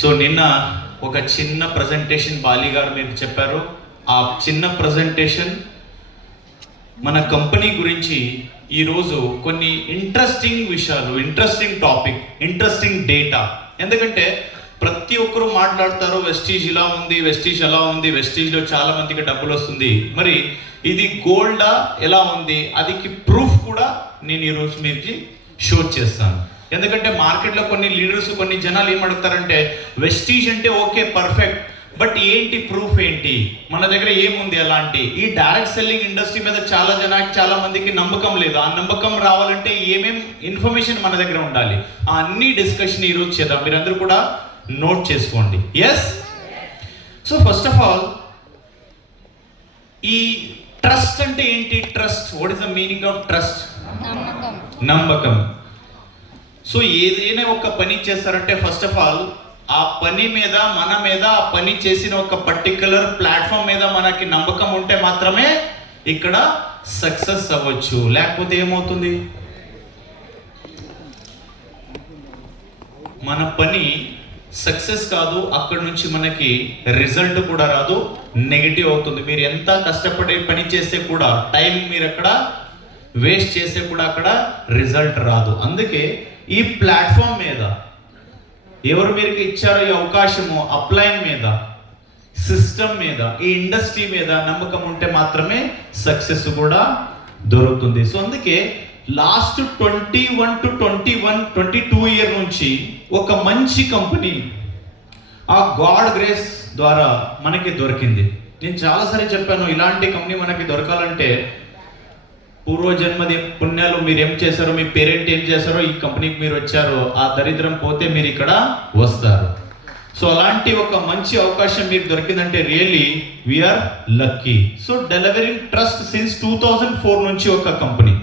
So నిన్న ఒక చిన్న ప్రజెంటేషన్ బాలి గారు మీకు చెప్పారు. ఆ చిన్న ప్రజెంటేషన్ మన కంపెనీ గురించి ఈరోజు కొన్ని ఇంట్రెస్టింగ్ విషయాలు, ఇంట్రెస్టింగ్ టాపిక్, ఇంట్రెస్టింగ్ డేటా. ఎందుకంటే ప్రతి ఒక్కరూ మాట్లాడతారు వెస్టీజ్ ఇలా ఉంది, వెస్టీజ్ ఎలా ఉంది, వెస్టీజ్లో చాలా మందికి డబ్బులు వస్తుంది. మరి ఇది గోల్డా ఎలా ఉంది, అదికి ప్రూఫ్ కూడా నేను ఈరోజు మీకు షో చేస్తాను. ఎందుకంటే మార్కెట్లో కొన్ని లీడర్స్, కొన్ని జనాలు ఏమడుగుతారంటే వెస్టీజ్ అంటే ఓకే పర్ఫెక్ట్, బట్ ఏంటి ప్రూఫ్ ఏంటి, మన దగ్గర ఏముంది అలాంటి. ఈ డైరెక్ట్ సెల్లింగ్ ఇండస్ట్రీ మీద చాలా మందికి నమ్మకం లేదు. ఆ నమ్మకం రావాలంటే ఏమేం ఇన్ఫర్మేషన్ మన దగ్గర ఉండాలి, ఆ అన్ని డిస్కషన్ ఈరోజు చేద్దాం. మీరందరూ కూడా నోట్ చేసుకోండి. Yes, so first of all ఈ ట్రస్ట్ అంటే ఏంటి? Trust, what is the meaning of trust? నమ్మకం. సో ఏదైనా ఒక పని చేస్తారంటే ఫస్ట్ ఆఫ్ ఆల్ ఆ పని మీద, మన మీద, ఆ పని చేసిన ఒక పర్టికులర్ ప్లాట్ఫామ్ మీద మనకి నమ్మకం ఉంటే మాత్రమే ఇక్కడ సక్సెస్ అవ్వచ్చు. లేకపోతే ఏమవుతుంది, మన పని సక్సెస్ కాదు, అక్కడ నుంచి మనకి రిజల్ట్ కూడా రాదు, నెగిటివ్ అవుతుంది. మీరు ఎంత కష్టపడి పని చేస్తే కూడా, టైం మీరు అక్కడ వేస్ట్ చేస్తే కూడా అక్కడ రిజల్ట్ రాదు. అందుకే ఈ ప్లాట్ఫామ్ మీద ఎవరు మీరు ఇచ్చారో ఈ అవకాశము, అప్లైన్ మీద, సిస్టమ్ మీద, ఈ ఇండస్ట్రీ మీద నమ్మకం ఉంటే మాత్రమే సక్సెస్ కూడా దొరుకుతుంది. సో అందుకే లాస్ట్ 21 to 22 ఇయర్ నుంచి ఒక మంచి కంపెనీ ఆ గాడ్ గ్రేస్ ద్వారా మనకి దొరికింది. నేను చాలాసారి చెప్పాను, ఇలాంటి కంపెనీ మనకి దొరకాలంటే పూర్వజన్మది పుణ్యాలు, మీరు ఏం చేశారో, మీ పేరెంట్ ఏం చేశారో, ఈ కంపెనీకి మీరు వచ్చారో, ఆ దరిద్రం పోతే మీరు ఇక్కడ వస్తారు. సో అలాంటి ఒక మంచి అవకాశం మీకు దొరికిందంటే really we are lucky. So delivering trust since 2004 నుంచి ఒక కంపెనీ.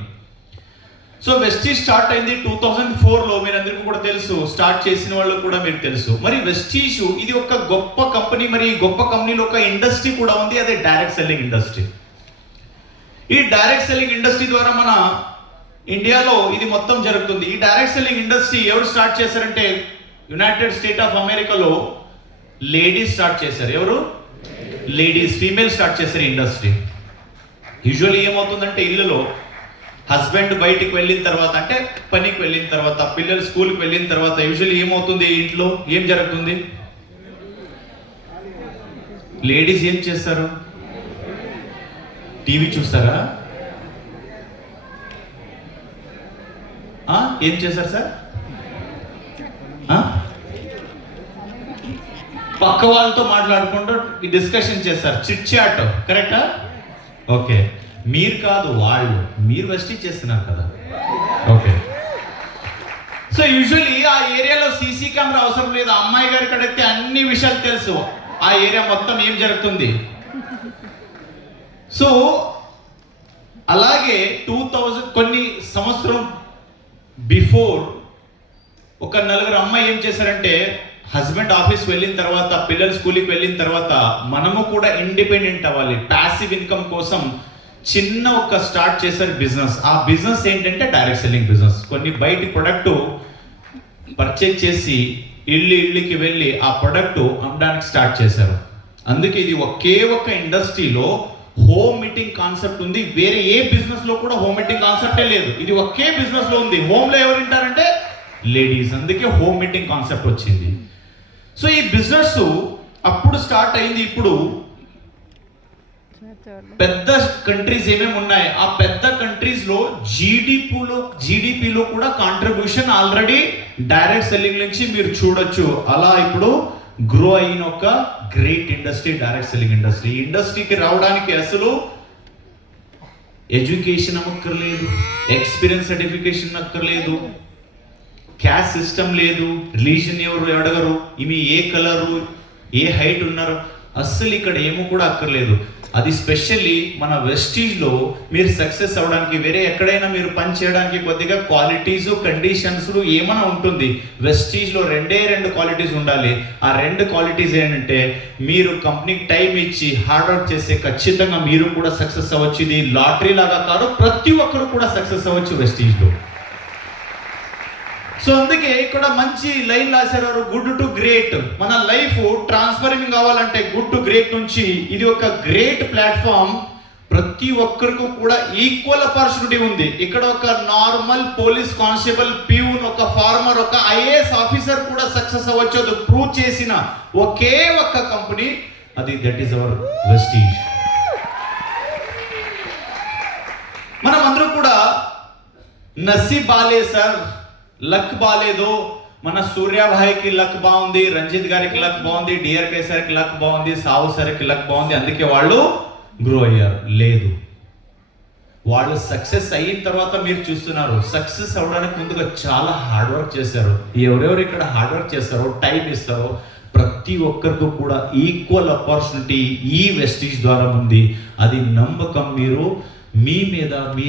సో వెస్టీజ్ స్టార్ట్ అయింది 2004లో. మీరు అందరికీ కూడా తెలుసు, స్టార్ట్ చేసిన వాళ్ళు కూడా మీకు తెలుసు. మరి వెస్టీజ్ ఇది ఒక గొప్ప కంపెనీ. మరి ఈ గొప్ప కంపెనీలో ఒక ఇండస్ట్రీ కూడా ఉంది, అదే డైరెక్ట్ సెల్లింగ్ ఇండస్ట్రీ. ఈ డైరెక్ట్ సెల్లింగ్ ఇండస్ట్రీ ద్వారా మన ఇండియాలో ఇది మొత్తం జరుగుతుంది. ఈ డైరెక్ట్ సెల్లింగ్ ఇండస్ట్రీ ఎవరు స్టార్ట్ చేశారంటే యునైటెడ్ స్టేట్ ఆఫ్ అమెరికాలో లేడీస్ స్టార్ట్ చేశారు. ఎవరు? లేడీస్, ఫీమేల్ స్టార్ట్ చేశారు ఇండస్ట్రీ. యూజువల్లీ ఏమవుతుందంటే ఇల్లులో హస్బెండ్ బయటికి వెళ్ళిన తర్వాత, అంటే పనికి వెళ్ళిన తర్వాత, పిల్లలు స్కూల్కి వెళ్ళిన తర్వాత యూజువల్లీ ఏమవుతుంది, ఇంట్లో ఏం జరుగుతుంది? లేడీస్ ఏం చేస్తారు? టీవీ చూస్తారా? ఏం చేస్తారు సార్? పక్క వాళ్ళతో మాట్లాడుకుంటూ డిస్కషన్ చేస్తారు, చిట్ చాట్. కరెక్టా? ఓకే, మీరు కాదు వాళ్ళు, మీరు వెస్టీజ్ చేస్తున్నారు కదా. ఓకే, సో యూజువల్లీ ఆ ఏరియాలో సీసీ కెమెరా అవసరం లేదు. అమ్మాయి గారికి అడిగితే అన్ని విషయాలు తెలుసు, ఆ ఏరియా మొత్తం ఏం జరుగుతుంది. సో అలాగే 2000 కొన్ని సంవత్సరం బిఫోర్ ఒక నలుగురు అమ్మాయి ఏం చేశారంటే, హస్బెండ్ ఆఫీస్కి వెళ్ళిన తర్వాత, పిల్లలు స్కూల్కి వెళ్ళిన తర్వాత మనము కూడా ఇండిపెండెంట్ అవ్వాలి, ప్యాసివ్ ఇన్కమ్ కోసం చిన్న ఒక స్టార్ట్ చేశారు బిజినెస్. ఆ బిజినెస్ ఏంటంటే డైరెక్ట్ సెల్లింగ్ బిజినెస్. కొన్ని బయటి ప్రొడక్ట్ పర్చేజ్ చేసి ఇళ్ళకి వెళ్ళి ఆ ప్రొడక్ట్ అమ్మడానికి స్టార్ట్ చేశారు. అందుకే ఇది ఒకే ఒక ఇండస్ట్రీలో హోమ్ మీటింగ్ కాన్సెప్ట్ ఉంది. వేరే ఏ బిజినెస్ లో కూడా హోమ్ మీటింగ్ కాన్సెప్టే లేదు, ఇది ఒకే బిజినెస్ లో ఉంది. హోమ్ లో ఎవరు వింటారంటే లేడీస్, అందుకే హోమ్ మీటింగ్ కాన్సెప్ట్ వచ్చింది. సో ఈ బిజినెస్ అప్పుడు స్టార్ట్ అయింది. ఇప్పుడు పెద్ద కంట్రీస్ ఏమేమి ఉన్నాయి, ఆ పెద్ద కంట్రీస్ లో జీడిపిలో కూడా కాంట్రిబ్యూషన్ ఆల్రెడీ డైరెక్ట్ సెల్లింగ్ నుంచి మీరు చూడొచ్చు. అలా ఇప్పుడు గ్రో అయిన ఒక great industry direct selling industry. ఈ ఇండస్ట్రీకి రావడానికి అసలు ఎడ్యుకేషన్ అక్కర్లేదు, ఎక్స్పీరియన్స్ సర్టిఫికేషన్ అక్కర్లేదు, క్యాస్ట్ సిస్టమ్ లేదు, రిలీజన్ ఎవరు అడగరు, ఇవి ఏ కలరు, ఏ హైట్ ఉన్నారు, అస్సలు ఇక్కడ ఏమో కూడా అక్కర్లేదు. అది స్పెషల్లీ మన వెస్టీజ్లో మీరు సక్సెస్ అవ్వడానికి, వేరే ఎక్కడైనా మీరు పని చేయడానికి కొద్దిగా క్వాలిటీస్, కండిషన్స్ ఏమైనా ఉంటుంది. వెస్టీజ్లో రెండు క్వాలిటీస్ ఉండాలి. ఆ 2 క్వాలిటీస్ ఏంటంటే, మీరు కంపెనీకి టైం ఇచ్చి హార్డ్ వర్క్ చేస్తే ఖచ్చితంగా మీరు కూడా సక్సెస్ అవ్వచ్చు. ఇది లాటరీ లాగా కాదు, ప్రతి ఒక్కరు కూడా సక్సెస్ అవ్వచ్చు వెస్టీజ్లో. సో అందుకే ఇక్కడ మంచి లైన్ రాశారు, గుడ్ టు గ్రేట్. మన లైఫ్ ట్రాన్స్ఫర్మింగ్ కావాలంటే గుడ్ టు గ్రేట్ నుంచి ఇది ఒక గ్రేట్ ప్లాట్ఫామ్. ప్రతి ఒక్కరికి కూడా ఈక్వల్ ఆపర్చునిటీ ఉంది. ఇక్కడ ఒక నార్మల్ పోలీస్ కానిస్టేబుల్, ప్యూన్, ఒక ఫార్మర్, ఒక ఐఏఎస్ ఆఫీసర్ కూడా సక్సెస్ అవ్వచ్చు. అది ప్రూవ్ చేసిన ఒకే ఒక్క కంపెనీ, అది దట్ ఈస్ అవర్ వెస్టీజ్. మనం అందరూ కూడా నసీబ్ బాలేదు సార్, లక్ బాలేదు, మన సూర్యాభాయికి లక్ బాగుంది, రంజిత్ గారికి లక్ బాగుంది, డిఆర్కే సార్కి లక్ బాగుంది, సావు సార్కి లక్ బాగుంది, అందుకే వాళ్ళు గ్రో అయ్యారు. లేదు, వాళ్ళు సక్సెస్ అయిన తర్వాత మీరు చూస్తున్నారు, సక్సెస్ అవ్వడానికి ముందుగా చాలా హార్డ్ వర్క్ చేశారు. ఎవరెవరు ఇక్కడ హార్డ్ వర్క్ చేస్తారో, టైం ఇస్తారో, ప్రతి ఒక్కరికి కూడా ఈక్వల్ ఆపర్చునిటీ ఈ వెస్టీజ్ ద్వారా ఉంది. అది నమ్మకం మీరు మీ మీద, మీ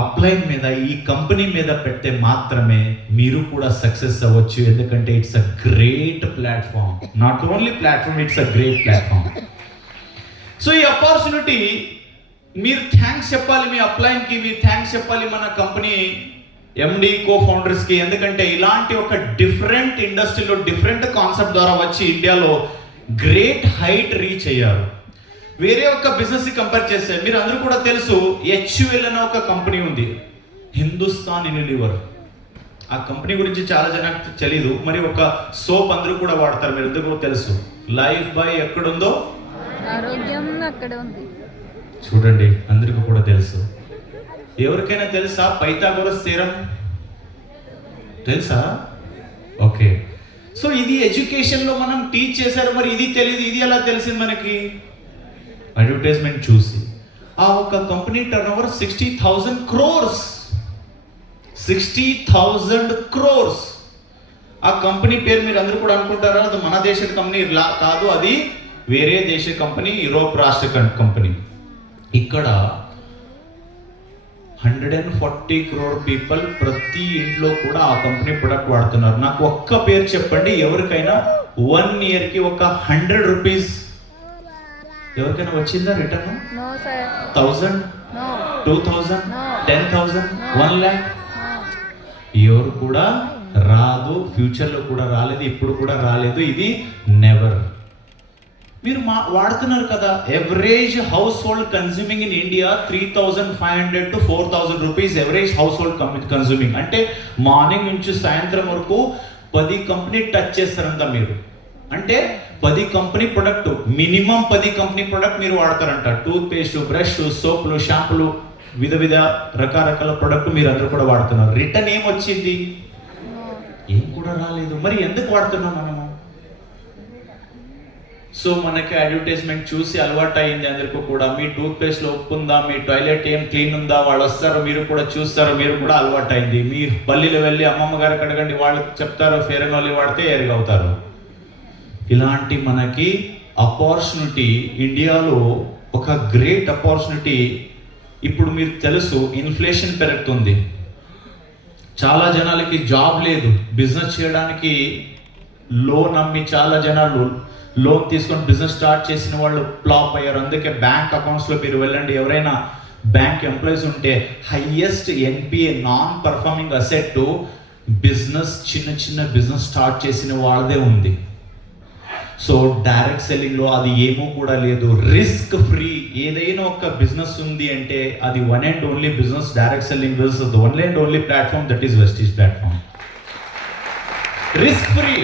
అప్లైన్ మీద, ఈ కంపెనీ మీద పెడితే మాత్రమే మీరు కూడా సక్సెస్ అవ్వచ్చు. ఎందుకంటే it's a great platform. Not only platform, it's a great platform. So ఈ ఆపర్చునిటీ మీరు థ్యాంక్స్ చెప్పాలి, మీ అప్లైన్కి మీరు థ్యాంక్స్ చెప్పాలి, మన కంపెనీ ఎండి, కో ఫౌండర్స్కి. ఎందుకంటే ఇలాంటి ఒక డిఫరెంట్ ఇండస్ట్రీలో డిఫరెంట్ కాన్సెప్ట్ ద్వారా వచ్చి ఇండియాలో గ్రేట్ హైట్ రీచ్ అయ్యారు. వేరే ఒక బిజినెస్ కంపేర్ చేస్తే మీరు అందరూ కూడా తెలుసు, హెచ్యుఎల్ అనే ఒక కంపెనీ ఉంది, హిందుస్థాన్ యూనిలివర్. ఆ కంపెనీ గురించి చాలా జనానికి తెలీదు. మరి ఒక సోప్ అందరూ కూడా వాడతారు, మీరు అందరూ తెలుసు, లైఫ్ బాయ్ ఎక్కడుందో ఆరోగ్యం అక్కడ ఉంది. చూడండి, అందరికీ కూడా తెలుసు. ఎవరికైనా తెలుసా పైథాగోరస్ థీరం? తెలుసా? ఓకే. సో ఇది ఎడ్యుకేషన్లో మనం టీచ్ చేశారు. మరి ఇది తెలియదు, ఇది ఎలా తెలిసింది మనకి? అడ్వర్టైజ్మెంట్ చూసి. ఆ ఒక company turn over 60,000 crores. 60,000 crores. ఆ కంపెనీ పేరు మీరు అందరూ కూడా అనుకుంటారా, అది మన దేశ కంపెనీ కాదు, అది వేరే దేశ కంపెనీ, యూరోప్ రాష్ట్ర కంపెనీ. ఇక్కడ 140 crore పీపుల్ ప్రతి ఇంట్లో కూడా ఆ కంపెనీ ప్రొడక్ట్ వాడుతున్నారు. నాకు ఒక్క పేరు చెప్పండి, ఎవరికైనా 1 yearకి ఒక 100 rupees ఎవరికైనా వచ్చిందా రిటర్న్? 1000, 2000, 10,000, 1 lakh? ఎవరు కూడా రాదు, ఫ్యూచర్లో కూడా రాలేదు, ఇప్పుడు కూడా రాలేదు. ఇది నెవర్. మీరు వాడుతున్నారు కదా. Average house hold consuming in India 3,500 to 4,000 rupees average house hold consuming. అంటే మార్నింగ్ నుంచి సాయంత్రం వరకు 10 కంపెనీ టచ్ చేస్తారంట మీరు. అంటే 10 company product, minimum 10 company product మీరు వాడతారంట. టూత్ పేస్ట్, బ్రష్, సోపులు, షాంపులు, వివిధ రకరకాల ప్రొడక్ట్ మీరు అందరూ కూడా వాడుతున్నారు. రిటర్న్ ఏమొచ్చింది? ఏం కూడా రాలేదు. మరి ఎందుకు వాడుతున్నాం మనము? సో మనకి అడ్వర్టైజ్మెంట్ చూసి అలవాటు అయింది అందరికీ కూడా. మీ టూత్ పేస్ట్లో ఉప్పు ఉందా, మీ టాయిలెట్ ఏం క్లీన్ ఉందా, వాళ్ళు వస్తారు, మీరు కూడా చూస్తారు, మీరు కూడా అలవాటు అయింది. మీ పల్లీలు వెళ్ళి అమ్మమ్మ గారికి అడగండి, వాళ్ళు చెప్తారు ఫెయిర్ అండ్ లవ్లీ వాడితే ఎరుగు అవుతారు. ఇలాంటి మనకి ఆపర్చునిటీ ఇండియాలో ఒక గ్రేట్ ఆపర్చునిటీ. ఇప్పుడు మీరు తెలుసు, ఇన్ఫ్లేషన్ పెరుగుతుంది, చాలా జనాలకి జాబ్ లేదు, బిజినెస్ చేయడానికి లోన్ అమ్మి చాలా జనాలు లోన్ తీసుకొని బిజినెస్ స్టార్ట్ చేసిన వాళ్ళు ఫ్లాప్ అయ్యారు. అందుకే బ్యాంక్ అకౌంట్స్లో మీరు వెళ్ళండి, ఎవరైనా బ్యాంక్ ఎంప్లాయీస్ ఉంటే highest NPA, non performing asset business, చిన్న బిజినెస్ స్టార్ట్ చేసిన వాళ్ళదే ఉంది. సో డైరెక్ట్ సెల్లింగ్లో అది ఏమో కూడా లేదు, రిస్క్ ఫ్రీ. ఏదైనా ఒక బిజినెస్ ఉంది అంటే అది one and only business, direct selling business, the one and only platform, that is Vestige platform. Risk free.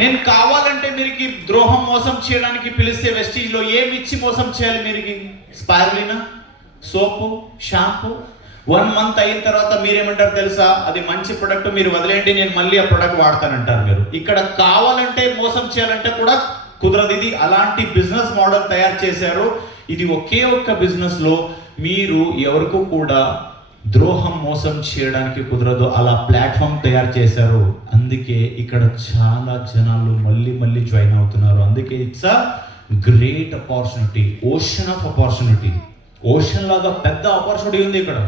నేను కావాలంటే మీరుకి ద్రోహం, మోసం చేయడానికి పిలిస్తే వెస్టీజ్లో ఏమి ఇచ్చి మోసం చేయాలి మీరుకి? స్పైరులినా, సోపు, షాంపూ. 1 month అయిన తర్వాత మీరేమంటారు తెలుసా? అది మంచి ప్రొడక్ట్, మీరు వదిలేయండి, నేను మళ్ళీ ఆ ప్రొడక్ట్ వాడతానంటారు మీరు. ఇక్కడ కావాలంటే మోసం చేయాలంటే కూడా కుదరదు. ఇది అలాంటి బిజినెస్ మోడల్ తయారు చేశారు. ఇది ఒకే ఒక్క బిజినెస్లో మీరు ఎవరికూ కూడా ద్రోహం, మోసం చేయడానికి కుదరదు. అలా ప్లాట్ఫామ్ తయారు చేశారు. అందుకే ఇక్కడ చాలా జనాలు మళ్ళీ జాయిన్ అవుతున్నారు. అందుకే it's a great opportunity, ocean of opportunity. Ocean లాగా పెద్ద ఆపర్చునిటీ ఉంది ఇక్కడ.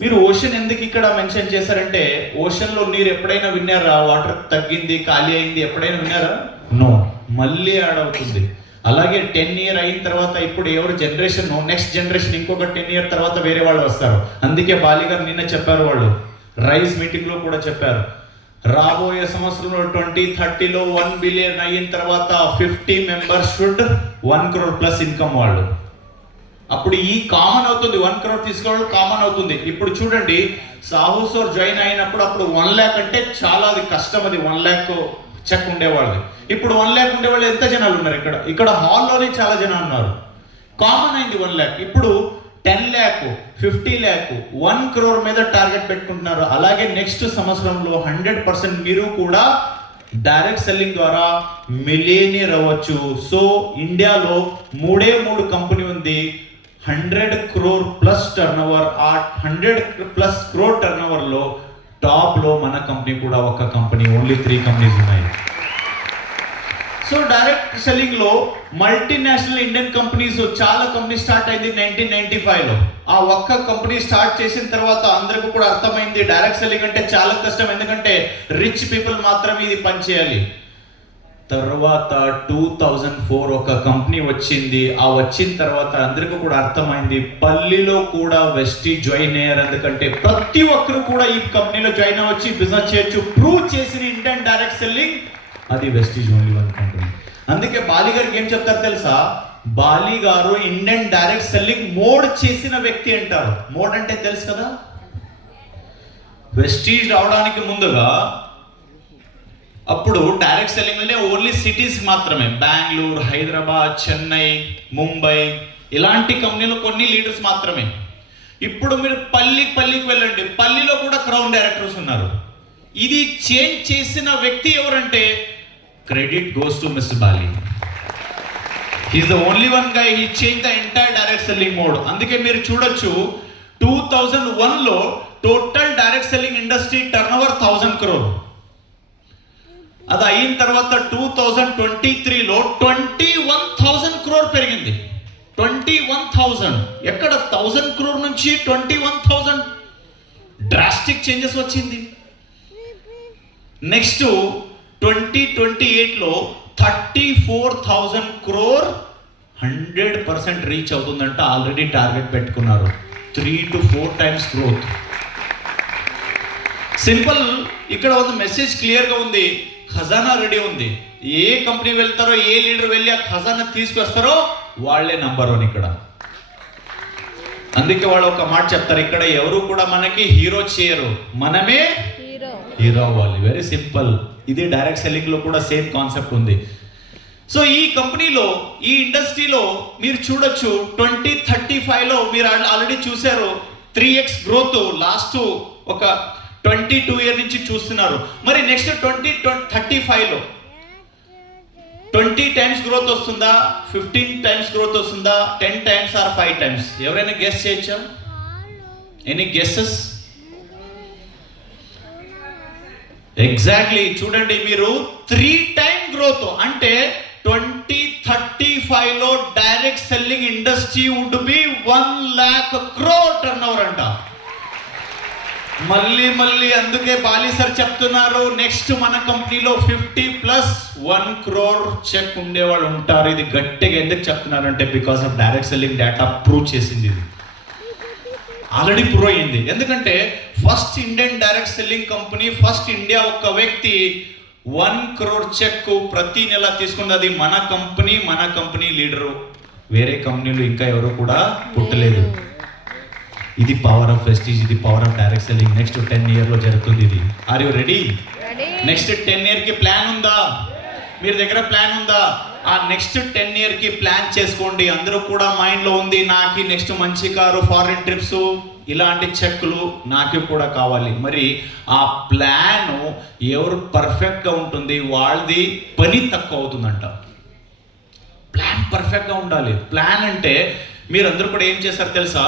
మీరు ఓషన్ ఎందుకు ఇక్కడ మెన్షన్ చేశారంటే, ఓషన్లో నీరు ఎప్పుడైనా విన్నారా? వాటర్ తగ్గింది, ఖాళీ అయింది, ఎప్పుడైనా విన్నారా? నో. మళ్ళీ యాడ్ అవుతుంది. అలాగే 10 years అయిన తర్వాత ఇప్పుడు ఎవరు జనరేషన్, నెక్స్ట్ జనరేషన్ ఇంకొక 10 years తర్వాత వేరే వాళ్ళు వస్తారు. అందుకే బాలి గారు నిన్న చెప్పారు, వాళ్ళు రైస్ మీటింగ్లో కూడా చెప్పారు, రాబోయే సంవత్సరంలో 2030లో 1 బిలియన్ అయిన తర్వాత 50 members should 1 crore plus income వాళ్ళు. అప్పుడు ఈ కామన్ అవుతుంది, 1 crore తీసుకోవడం కామన్ అవుతుంది. ఇప్పుడు చూడండి, సాహు స్టోర్ జాయిన్ అయినప్పుడు అప్పుడు 1 lakh అంటే చాలా అది కష్టం, అది 1 lakh చెక్ ఉండేవాళ్ళు. ఇప్పుడు 1 lakh ఉండేవాళ్ళు ఎంత జనాలు ఉన్నారు ఇక్కడ హాల్లోనే చాలా జనాలు ఉన్నారు. కామన్ అయింది 1 lakh. ఇప్పుడు 10 lakh, 50 lakh, 1 crore మీద టార్గెట్ పెట్టుకుంటున్నారు. అలాగే నెక్స్ట్ సంవత్సరంలో 100% మీరు కూడా డైరెక్ట్ సెల్లింగ్ ద్వారా మిలియనీర్ అవ్వచ్చు. సో ఇండియాలో 3 కంపెనీ ఉంది, 100 crore ప్లస్ టర్న్ ఓవర్. ఆ 100+ crore టర్న్ ఓవర్లో టాప్లో మన కంపెనీ కూడా ఒక కంపెనీ, ఓన్లీ 3 కంపెనీస్ ఉన్నాయి. సో డైరెక్ట్ సెల్లింగ్ లో మల్టీనేషనల్ ఇండియన్ కంపెనీస్ చాలా కంపెనీ స్టార్ట్ అయింది 1995లో. ఆ ఒక్క కంపెనీ స్టార్ట్ చేసిన తర్వాత అందరికీ కూడా అర్థమైంది డైరెక్ట్ సెల్లింగ్ అంటే చాలా కష్టం, ఎందుకంటే రిచ్ పీపుల్ మాత్రమే ఇది పనిచేయాలి. తర్వాత 2004 ఒక కంపెనీ వచ్చింది. ఆ వచ్చిన తర్వాత అందరికీ కూడా అర్థమైంది పల్లిలో కూడా వెస్టీజ్ జాయిన్ అయ్యారు, ఎందుకంటే ప్రతి ఒక్కరు కూడా ఈ కంపెనీలో జాయిన్ అవ్వచ్చు, బిజినెస్ చేయొచ్చు. ప్రూవ్ చేసిన ఇండియన్ డైరెక్ట్ సెల్లింగ్ అది వెస్టీజ్ ఓన్లీ 1 కంపెనీ. అందుకే బాలి గారికి ఏం చెప్తారు తెలుసా, బాలి గారు ఇండియన్ డైరెక్ట్ సెల్లింగ్ మోడ్ చేసిన వ్యక్తి అంటారు. మోడ్ అంటే తెలుసు కదా, వెస్టీజ్ రావడానికి ముందుగా అప్పుడు డైరెక్ట్ సెల్లింగ్ అంటే ఓన్లీ సిటీస్ మాత్రమే, బెంగళూరు, హైదరాబాద్, చెన్నై, ముంబై ఇలాంటి కంపెనీలో కొన్ని లీడర్స్ మాత్రమే. ఇప్పుడు మీరు పల్లికి వెళ్ళండి, పల్లిలో కూడా క్రౌన్ డైరెక్టర్స్ ఉన్నారు. ఇది చేంజ్ చేసిన వ్యక్తి ఎవరంటే credit goes to mister Bali. He's the only one guy, he change the entire direct selling mode. అందుకే మీరు చూడొచ్చు 2001లో total direct selling industry turn over 1000 crore. అది అయిన తర్వాత 2023లో 21,000 crore పెరిగింది. 21,000, ఎక్కడ 1000 crore నుంచి 21,000 డ్రాస్టిక్ చేంజెస్ వచ్చింది. నెక్స్ట్ 2028లో 34,000 crore 100% రీచ్ అవుతుందంట. ఆల్రెడీ టార్గెట్ పెట్టుకున్నారు, 3 to 4 times గ్రోత్. సింపుల్, ఇక్కడ ಒಂದು మెసేజ్ క్లియర్గా ఉంది, ఖజానా రెడీ ఉంది. ఏ కంపెనీ వెళ్తారో, ఏ లీడర్ వెళ్ళి ఆ ఖజానా తీసుకొస్తారో వాళ్ళే నంబర్ 1 ఇక్కడ. అందుకే వాళ్ళు ఒక మాట చెప్తారు, ఇక్కడ ఎవరు కూడా మనకి హీరో చేయరు, మనమే హీరో అవ్వాలి. Very simple. ఇది డైరెక్ట్ సెల్లింగ్ లో కూడా సేమ్ కాన్సెప్ట్ ఉంది. సో ఈ కంపెనీలో, ఈ ఇండస్ట్రీలో మీరు చూడొచ్చు 2035లో మీరు ఆల్రెడీ చూశారు 3x గ్రోత్ లాస్ట్ ఒక 22 years నుంచి చూస్తున్నారు. మరి నెక్స్ట్ 2035లో 20 times గ్రోత్ వస్తుందా, 15 times గ్రోత్ వస్తుందా, 10 times or 5 times? ఎవరైనా గెస్ చేయొచ్చా? Any guesses? ఎగ్జాక్ట్లీ, చూడండి మీరు 3 times గ్రోత్ అంటే 2035లో direct selling industry would be 1 lakh crore turn over అంట. మళ్ళీ అందుకే బాలి సార్ చెప్తున్నారు, నెక్స్ట్ మన కంపెనీలో 50+ 1 crore చెక్ ఉండేవాళ్ళు ఉంటారు. ఇది గట్టిగా ఎందుకు చెప్తున్నారంటే because of direct selling data prove చేసింది. ఇది ఆల్రెడీ ప్రూవ్ అయ్యింది. ఎందుకంటే first Indian direct selling company, first India ఒక వ్యక్తి 1 crore చెక్ ప్రతి నెల తీసుకున్నది మన కంపెనీ లీడరు. వేరే కంపెనీలు ఇంకా ఎవరు కూడా పుట్టలేదు. ఇది పవర్ ఆఫ్ వెస్టీజ్, ఇది power of direct selling. Next 10 years లో జరుగుతుంది ఇది. Are you ready? Next 10 years కి ప్లాన్ ఉందా? మీరు దగ్గర ప్లాన్ ఉందా? ఆ నెక్స్ట్ 10 years కి ప్లాన్ చేసుకోండి. అందరూ కూడా మైండ్ లో ఉంది, నాకు నెక్స్ట్ మంచి కారు, ఫారిన్ ట్రిప్స్, ఇలాంటి చెక్కులు నాకు కూడా కావాలి. మరి ఆ ప్లాన్ ఎవరు పర్ఫెక్ట్ గా ఉంటుంది వాళ్ళది పని తక్కువ అవుతుందంట. ప్లాన్ పర్ఫెక్ట్ గా ఉండాలి. ప్లాన్ అంటే మీరందరూ కూడా ఏం చేస్తారు తెలుసా,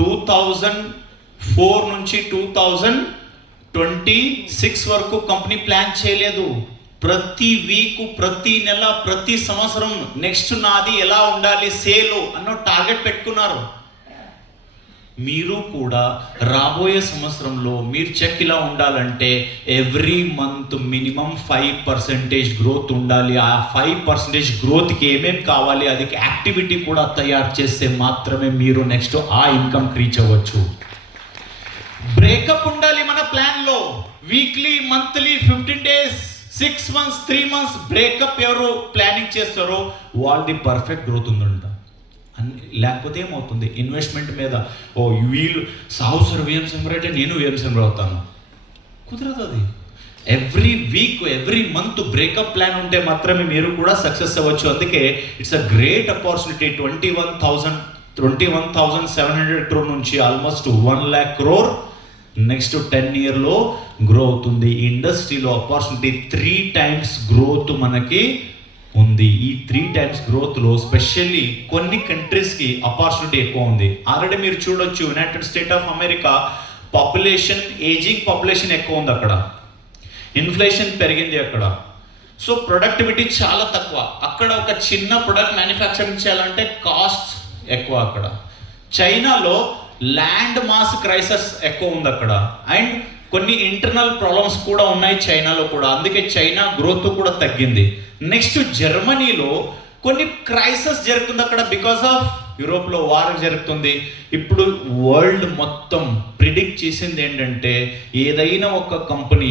2004 నుంచి 2026 వరకు కంపెనీ ప్లాన్ చేయలేదు. ప్రతి వీక్, ప్రతి నెల, ప్రతి సంవత్సరం నెక్స్ట్ నాది ఎలా ఉండాలి సేల్ అన్న టార్గెట్ పెట్టుకున్నారు. మీరు కూడా రాబోయే సంవత్సరంలో మీరు చెక్ ఇలా ఉండాలంటే ఎవ్రీ మంత్ మినిమం 5% గ్రోత్ ఉండాలి. ఆ 5% గ్రోత్కి ఏమేమి కావాలి, అది యాక్టివిటీ కూడా తయారు చేస్తే మాత్రమే మీరు నెక్స్ట్ ఆ ఇన్కమ్ రీచ్ అవ్వచ్చు. బ్రేకప్ ఉండాలి మన ప్లాన్ లో. Weekly, monthly, 15 days, 6 months, 3 months breakup ఎవరు ప్లానింగ్ చేస్తారో వాళ్ళది పర్ఫెక్ట్ గ్రోత్ ఉందంట. లేకపోతే ఏమవుతుంది, ఇన్వెస్ట్మెంట్ మీద వీళ్ళు సాహుసర్ విఎంసెంబర్ అంటే నేను విఎంసెంబర్ అవుతాను, కుదరదు అది. Every week, every month breakup plan ఉంటే మాత్రమే మీరు కూడా సక్సెస్ అవ్వచ్చు. అందుకే it's a great opportunity. 21,700 crore నుంచి ఆల్మోస్ట్ 1 lakh crore నెక్స్ట్ 10 yearలో గ్రో అవుతుంది. ఈ ఇండస్ట్రీలో ఆపర్చునిటీ 3 times గ్రోత్ మనకి ఉంది. ఈ 3 times గ్రోత్లో స్పెషల్లీ కొన్ని కంట్రీస్కి ఆపర్చునిటీ ఎక్కువ ఉంది. ఆల్రెడీ మీరు చూడొచ్చు, United state of America population, ageing population ఎక్కువ ఉంది అక్కడ, ఇన్ఫ్లేషన్ పెరిగింది అక్కడ. సో ప్రొడక్టివిటీ చాలా తక్కువ అక్కడ. ఒక చిన్న ప్రొడక్ట్ మ్యానుఫ్యాక్చరింగ్ చేయాలంటే కాస్ట్ ఎక్కువ అక్కడ. చైనాలో ల్యాండ్ మాస్ క్రైసిస్ ఎక్కువ ఉంది అక్కడ, అండ్ కొన్ని ఇంటర్నల్ ప్రాబ్లమ్స్ కూడా ఉన్నాయి చైనాలో కూడా. అందుకే చైనా గ్రోత్ కూడా తగ్గింది. నెక్స్ట్ జర్మనీలో కొన్ని క్రైసిస్ జరుగుతుంది అక్కడ, బికాస్ ఆఫ్ యూరోప్లో వార్ జరుగుతుంది. ఇప్పుడు వరల్డ్ మొత్తం ప్రిడిక్ట్ చేసింది ఏంటంటే, ఏదైనా ఒక కంపెనీ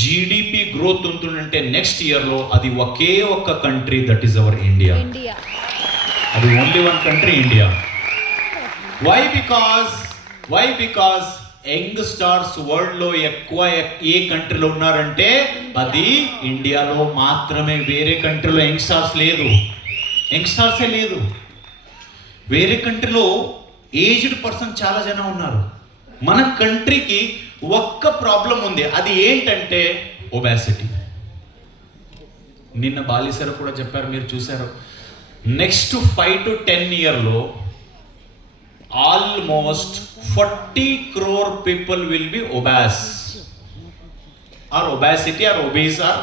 జీడిపి గ్రోత్ ఉంటుందంటే నెక్స్ట్ ఇయర్లో అది ఒకే ఒక్క country, that is our India. అది only one country, India. Why because young stars వరల్డ్లో ఎక్కువ ఏ కంట్రీలో ఉన్నారంటే అది ఇండియాలో మాత్రమే. వేరే కంట్రీలో యంగ్ స్టార్స్ లేదు, యంగ్ స్టార్సే లేదు. వేరే కంట్రీలో ఏజ్డ్ పర్సన్ చాలా జనం ఉన్నారు. మన కంట్రీకి ఒక్క ప్రాబ్లం ఉంది, అది ఏంటంటే ఒబాసిటీ. నిన్న బాలీసర్ కూడా చెప్పారు, మీరు చూశారు. నెక్స్ట్ 5 to 10 yearలో almost 40 crore people will be obese, or obesity or obese, or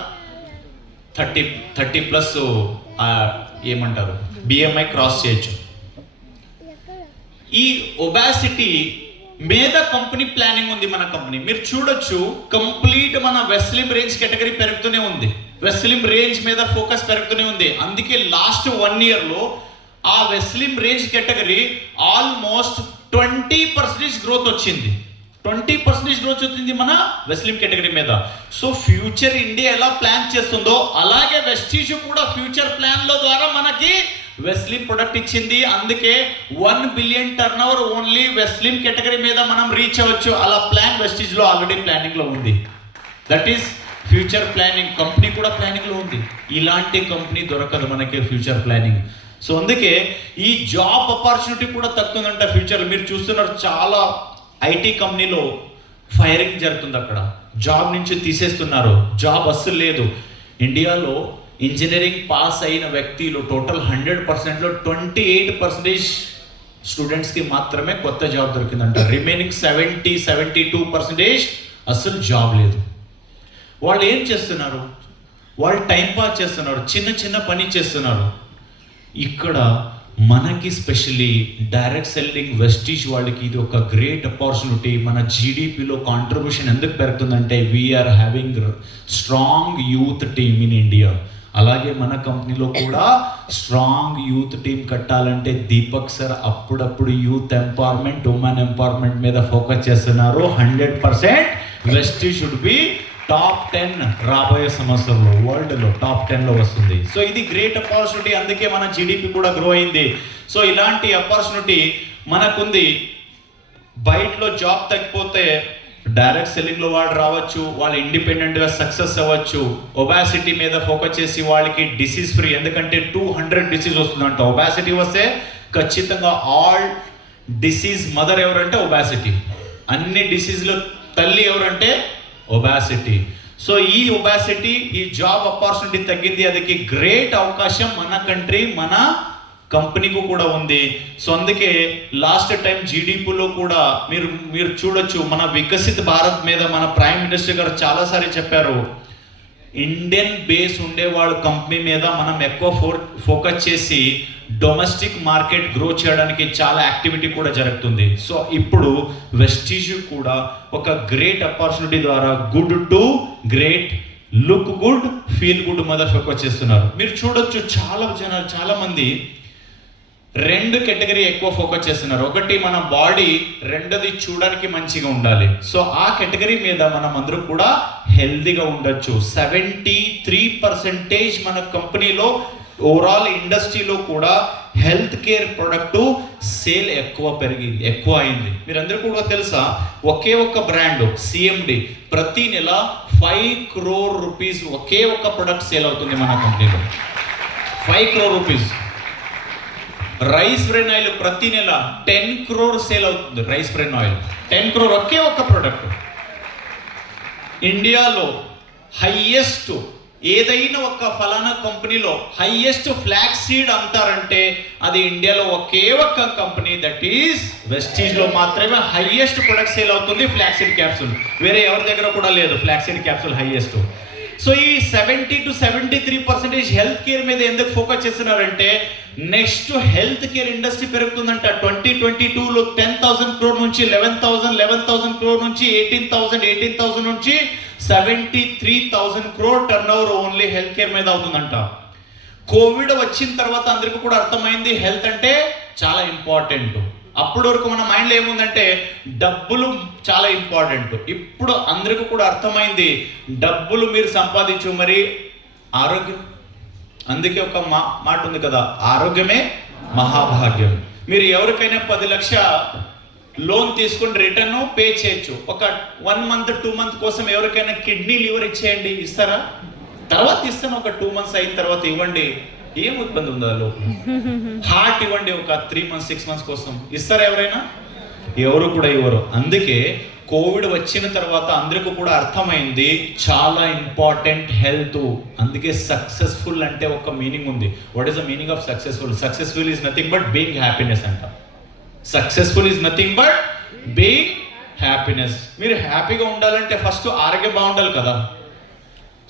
30 plus ఏమంటారు బిఎంఐ క్రాస్ చేయొచ్చు. ఈ ఒబాసిటీ మీద కంపెనీ ప్లానింగ్ ఉంది మన కంపెనీ. మీరు చూడొచ్చు, కంప్లీట్ మన వెస్లిమ్ రేంజ్ కేటగిరీ పెరుగుతూనే ఉంది, వెస్లిమ్ రేంజ్ మీద ఫోకస్ పెరుగుతూనే ఉంది. అందుకే లాస్ట్ 1 yearలో ఆ వెస్లిమ్ రేంజ్ కేటగిరీ ఆల్మోస్ట్ 20% గ్రోత్ వచ్చింది. 20% గ్రోత్ వచ్చింది మన వెస్లిమ్ కేటగిరీ మీద. సో ఫ్యూచర్ ఇండియా ఎలా ప్లాన్ చేస్తుందో అలాగే వెస్టీజ్ కూడా ఫ్యూచర్ ప్లాన్ల ద్వారా మనకి వెస్లిమ్ ప్రొడక్ట్ ఇచ్చింది. అందుకే 1 billion టర్నోవర్ ఓన్లీ వెస్లిమ్ కేటగిరీ మీద మనం రీచ్ అవ్వచ్చు. అలా ప్లాన్ వెస్టీజ్లో ఆల్రెడీ ప్లానింగ్లో ఉంది. That is future planning. Company కూడా ప్లానింగ్లో ఉంది. ఇలాంటి కంపెనీ దొరకదు మనకి ఫ్యూచర్ ప్లానింగ్. సో అందుకే ఈ జాబ్ ఆపర్చునిటీ కూడా తగ్గుతుందంట ఫ్యూచర్లో. మీరు చూస్తున్నారు, చాలా ఐటీ కంపెనీలో ఫైరింగ్ జరుగుతుంది అక్కడ, జాబ్ నుంచి తీసేస్తున్నారు, జాబ్ అస్సలు లేదు. ఇండియాలో ఇంజనీరింగ్ పాస్ అయిన వ్యక్తులు టోటల్ 100%లో 28% స్టూడెంట్స్కి మాత్రమే కొత్త జాబ్ దొరికిందంట. రిమైనింగ్ 72% అస్సలు జాబ్ లేదు. వాళ్ళు ఏం చేస్తున్నారు, వాళ్ళు టైం పాస్ చేస్తున్నారు, చిన్న చిన్న పని చేస్తున్నారు. ఇక్కడ మనకి స్పెషలీ డైరెక్ట్ సెల్లింగ్ వెస్టీజ్ వాళ్ళకి ఇది ఒక గ్రేట్ ఆపర్చునిటీ. మన జీడిపిలో కాంట్రిబ్యూషన్ ఎందుకు పెరుగుతుందంటే we are having strong youth team in India. అలాగే మన కంపెనీలో కూడా స్ట్రాంగ్ యూత్ టీమ్ కట్టాలంటే దీపక్ సార్ అప్పుడప్పుడు యూత్ ఎంపవర్మెంట్, ఉమెన్ ఎంపవర్మెంట్ మీద ఫోకస్ చేస్తున్నారు. 100% వెస్టీజ్ షుడ్ బి టాప్ 10 రాబోయే సంవత్సరంలో వరల్డ్లో టాప్ 10లో వస్తుంది. సో ఇది గ్రేట్ ఆపర్చునిటీ. అందుకే మన జీడిపి కూడా గ్రో అయింది. సో ఇలాంటి ఆపర్చునిటీ మనకుంది. బయటలో జాబ్ తగ్గిపోతే డైరెక్ట్ సెల్లింగ్లో వాడు రావచ్చు, వాళ్ళు ఇండిపెండెంట్గా సక్సెస్ అవ్వచ్చు. ఒబాసిటీ మీద ఫోకస్ చేసి వాళ్ళకి డిసీజ్ ఫ్రీ, ఎందుకంటే 200 డిసీజ్ వస్తుందంట. ఒబాసిటీ వస్తే ఖచ్చితంగా ఆల్ డిసీజ్ మదర్ ఎవరంటే ఒబాసిటీ. అన్ని డిసీజ్లో తల్లి ఎవరంటే ఒబాసిటీ. సో ఈ ఒబాసిటీ, ఈ జాబ్ ఆపర్చునిటీ తగ్గింది. అదికి గ్రేట్ అవకాశం మన కంట్రీ, మన కంపెనీకు కూడా ఉంది. సో అందుకే లాస్ట్ టైం జీడిపిలో కూడా మీరు చూడొచ్చు, మన వికసిత్ భారత్ మీద మన ప్రైమ్ మినిస్టర్ గారు చాలాసారి చెప్పారు, ఇండియన్ బేస్ ఉండేవాళ్ళు కంపెనీ మీద మనం ఎక్కువ ఫోకస్ చేసి డొమెస్టిక్ మార్కెట్ గ్రో చేయడానికి చాలా యాక్టివిటీ కూడా జరుగుతుంది. సో ఇప్పుడు వెస్టీజ్ కూడా ఒక గ్రేట్ ఆపర్చునిటీ ద్వారా good to great, look good, feel good మీద ఫోకస్ చేస్తున్నారు. మీరు చూడొచ్చు, చాలా మంది రెండు కేటగిరీ ఎక్కువ ఫోకస్ చేస్తున్నారు. ఒకటి మన బాడీ, రెండోది చూడడానికి మంచిగా ఉండాలి. సో ఆ కేటగిరీ మీద మనం అందరూ కూడా హెల్తీగా ఉండొచ్చు. 73% మన కంపెనీలో ఓవరాల్ ఇండస్ట్రీలో కూడా హెల్త్ కేర్ ప్రొడక్ట్ సేల్ ఎక్కువ అయింది. మీరందరూ కూడా తెలుసా, ఒకే ఒక్క బ్రాండ్ సిఎండి ప్రతి నెల 5 crore రూపీస్ ఒకే ఒక్క ప్రొడక్ట్ సేల్ అవుతుంది మన కంపెనీలో. 5 crore rupees. Rice bran oil ప్రతి నెల 10 crore సేల్ అవుతుంది. రైస్ బ్రెన్ ఆయిల్ 10 crore ఒకే ఒక్క ప్రొడక్ట్. ఇండియాలో హైయెస్ట్ ఏదైనా ఒక ఫలానా కంపెనీలో హైయెస్ట్ ఫ్లాక్స్ సీడ్ అమ్ముతారంటే అది ఇండియాలో ఒకే ఒక్క కంపెనీ, దట్ ఈస్ వెస్టీజ్ లో మాత్రమే హైయెస్ట్ ప్రొడక్ట్ సేల్ అవుతుంది ఫ్లాక్స్ సీడ్ క్యాప్సూల్. వేరే ఎవరి దగ్గర కూడా లేదు flax seed capsule highest. So ఈ 70 to 73% హెల్త్ కేర్ మీద ఎందుకు ఫోకస్ చేస్తున్నారంటే నెక్స్ట్ హెల్త్ కేర్ ఇండస్ట్రీ పెరుగుతుందంట. 2022లో 10,000 crore నుంచి 11,000 crore నుంచి 18,000 నుంచి 73,000 crore turn over only health care మీద అవుతుందంట. కోవిడ్ వచ్చిన తర్వాత అందరికీ కూడా అర్థమైంది హెల్త్ అంటే చాలా ఇంపార్టెంట్. అప్పటి వరకు మన మైండ్లో ఏముందంటే డబ్బులు చాలా ఇంపార్టెంట్. ఇప్పుడు అందరికీ కూడా అర్థమైంది డబ్బులు మీరు సంపాదించు, మరి ఆరోగ్యం. అందుకే ఒక మాట ఉంది కదా, ఆరోగ్యమే మహాభాగ్యం. మీరు ఎవరికైనా 10 లక్షల లోన్ తీసుకుని రిటర్న్ పే చేయొచ్చు. ఒక 1 month 2 month కోసం ఎవరికైనా కిడ్నీ లివర్ ఇచ్చేయండి, ఇస్తారా? తర్వాత ఇస్తాను, ఒక 2 months అయిన తర్వాత ఇవ్వండి, ఏం ఇబ్బంది ఉందా? లోపల హార్ట్ ఇవ్వండి, ఒక 3 months 6 months కోసం ఇస్తారా ఎవరైనా? ఎవరు కూడా ఇవ్వరు. అందుకే కోవిడ్ వచ్చిన తర్వాత అందరికీ కూడా అర్థమైంది చాలా ఇంపార్టెంట్ హెల్త్. అందుకే సక్సెస్ఫుల్ అంటే ఒక మీనింగ్ ఉంది. What is the meaning of successful? Successful is nothing but being happiness అంట. Successful is nothing but being happiness. మీరు హ్యాపీగా ఉండాలంటే ఫస్ట్ ఆరోగ్యం బాగుండాలి కదా.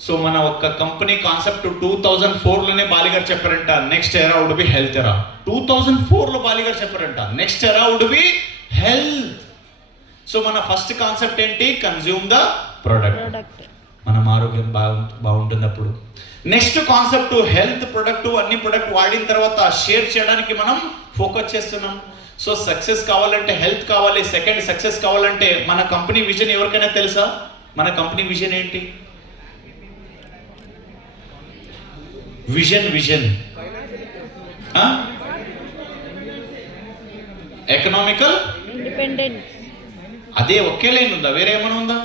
సో మన ఒక్క కంపెనీ కాన్సెప్ట్ 2004లోనే బాలి గారు చెప్పారంట, నెక్స్ట్ ఎరా వుడ్ బి హెల్త్ ఎరా. 2004లో బాలి గారు చెప్పారంట నెక్స్ట్ ఎరా వుడ్ బి హెల్త్. సో మన ఫస్ట్ కాన్సెప్ట్ ఏంటి? Consume the product. మనం ఆరోగ్యం బాగుంటున్నప్పుడు నెక్స్ట్ కాన్సెప్ట్ హెల్త్ ప్రొడక్ట్. అన్ని ప్రొడక్ట్ వాడిన తర్వాత షేర్ చేయడానికి మనం ఫోకస్ చేస్తున్నాం. సో సక్సెస్ కావాలంటే హెల్త్ కావాలి. సెకండ్ సక్సెస్ కావాలంటే మన కంపెనీ విజన్ ఎవరికైనా తెలుసా? మన కంపెనీ విజన్ ఏంటి? Vision economical independence. అదే ఒకే లైన్ ఉందా? వేరే ఏమైనా ఉందా?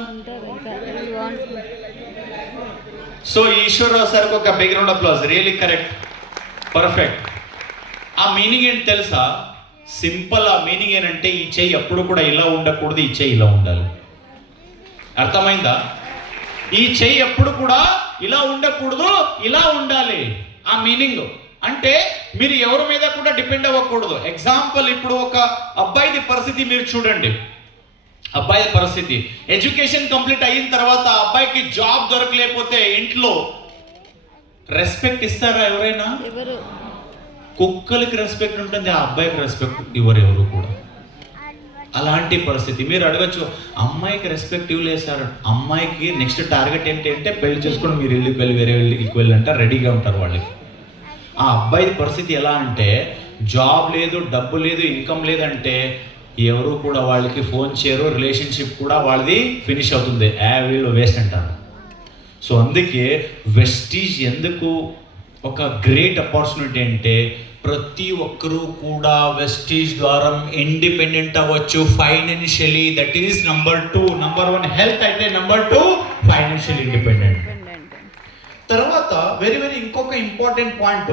సో ఈశ్వరరావు సార్కి ఒక background applause. Really correct, perfect. ఆ మీనింగ్ ఏంటి తెలుసా? సింపుల్. ఆ మీనింగ్ ఏంటంటే ఈ చెయ్యి ఎప్పుడు కూడా ఇలా ఉండకూడదు, ఈ చెయ్యి ఇలా ఉండాలి. అర్థమైందా? ఈ చెయ్యి ఎప్పుడు కూడా ఇలా ఉండకూడదు, ఇలా ఉండాలి. ఆ మీనింగ్ అంటే మీరు ఎవరి మీద కూడా డిపెండ్ అవ్వకూడదు. ఎగ్జాంపుల్, ఇప్పుడు ఒక అబ్బాయిది పరిస్థితి మీరు చూడండి. అబ్బాయి పరిస్థితి, ఎడ్యుకేషన్ కంప్లీట్ అయిన తర్వాత అబ్బాయికి జాబ్ దొరకలేకపోతే ఇంట్లో రెస్పెక్ట్ ఇస్తారా ఎవరైనా? కుక్కలకి రెస్పెక్ట్ ఉంటుంది, ఆ అబ్బాయికి రెస్పెక్ట్ ఎవరు కూడా. అలాంటి పరిస్థితి. మీరు అడగచ్చు, అమ్మాయికి రెస్పెక్ట్ ఇవ్వలేదు సార్. అమ్మాయికి నెక్స్ట్ టార్గెట్ ఏంటి అంటే పెళ్లి చేసుకుని మీరు ఇల్లుకి వెళ్ళి వేరే ఇల్లుకి వెళ్ళి అంటే రెడీగా ఉంటారు వాళ్ళకి. ఆ అబ్బాయి పరిస్థితి ఎలా అంటే జాబ్ లేదు, డబ్బు లేదు, ఇన్కమ్ లేదంటే ఎవరు కూడా వాళ్ళకి ఫోన్ చేయరు, రిలేషన్షిప్ కూడా వాళ్ళది ఫినిష్ అవుతుంది. వీళ్ళు వేస్ట్ అంటారు. సో అందుకే వెస్టీజ్ ఎందుకు ఒక గ్రేట్ ఆపర్చునిటీ అంటే ప్రతి ఒక్కరూ కూడా వెస్టీజ్ ద్వారా ఇండిపెండెంట్ అవ్వచ్చు financially. That is number 2. Number 1 health అయితే, నంబర్ 2 ఫైనాన్షియల్ ఇండిపెండెంట్. తర్వాత ఇంకొక ఇంపార్టెంట్ పాయింట్,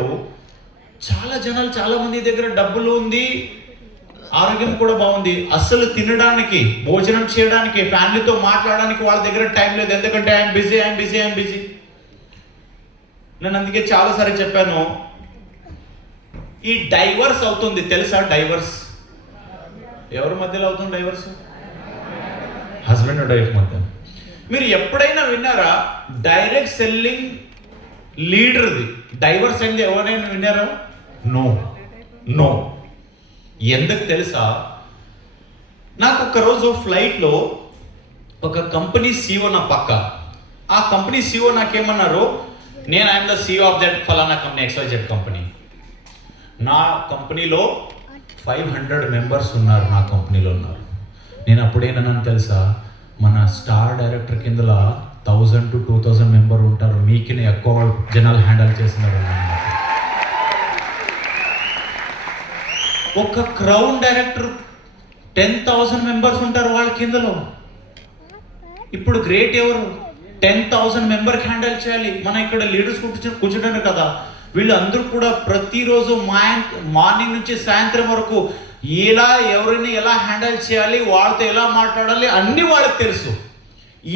చాలా మంది దగ్గర డబ్బులు ఉంది, ఆరోగ్యం కూడా బాగుంది, అసలు తినడానికి, భోజనం చేయడానికి, ఫ్యామిలీతో మాట్లాడడానికి వాళ్ళ దగ్గర టైం లేదు. ఎందుకంటే ఐఎమ్ బిజీ. నేను అందుకే చాలాసార్లు చెప్పాను, ఈ డైవర్స్ అవుతుంది తెలుసా? డైవర్స్ ఎవరి మధ్యలో అవుతుంది? డైవర్స్ హస్బెండ్ అండ్ వైఫ్ మధ్య. మీరు ఎప్పుడైనా విన్నారా డైరెక్ట్ సెల్లింగ్ లీడర్ది డైవర్స్ అయింది? ఎవరైనా విన్నారా? నో. ఎందుకు తెలుసా? నాకు ఒకరోజు ఫ్లైట్లో ఒక కంపెనీ CEO నా పక్క. ఆ కంపెనీ CEO నాకేమన్నారు, నేను I'm the CEO of that ఫలానా కంపెనీ XYZ కంపెనీ. నా కంపెనీలో 500 మెంబర్స్ ఉన్నారు, నా కంపెనీలో ఉన్నారు. నేను అప్పుడేనన్నాను తెలుసా, మన స్టార్ డైరెక్టర్ కిందల 1000 to 2000 మెంబర్ ఉంటారు, మీకినే ఎక్కువ జనాలు హ్యాండిల్ చేస్తున్నారు. ఒక క్రౌన్ డైరెక్టర్ 10,000 మెంబర్స్ ఉంటారు వాళ్ళ కిందలో. ఇప్పుడు గ్రేట్ ఎవరు? 10,000 మెంబర్కి హ్యాండిల్ చేయాలి. మన ఇక్కడ లీడర్స్ కూర్చుంటారు కదా, వీళ్ళందరూ కూడా ప్రతిరోజు మార్నింగ్ నుంచి సాయంత్రం వరకు ఎవరిని ఎలా హ్యాండిల్ చేయాలి, వాళ్ళతో ఎలా మాట్లాడాలి అన్నీ వాళ్ళకి తెలుసు.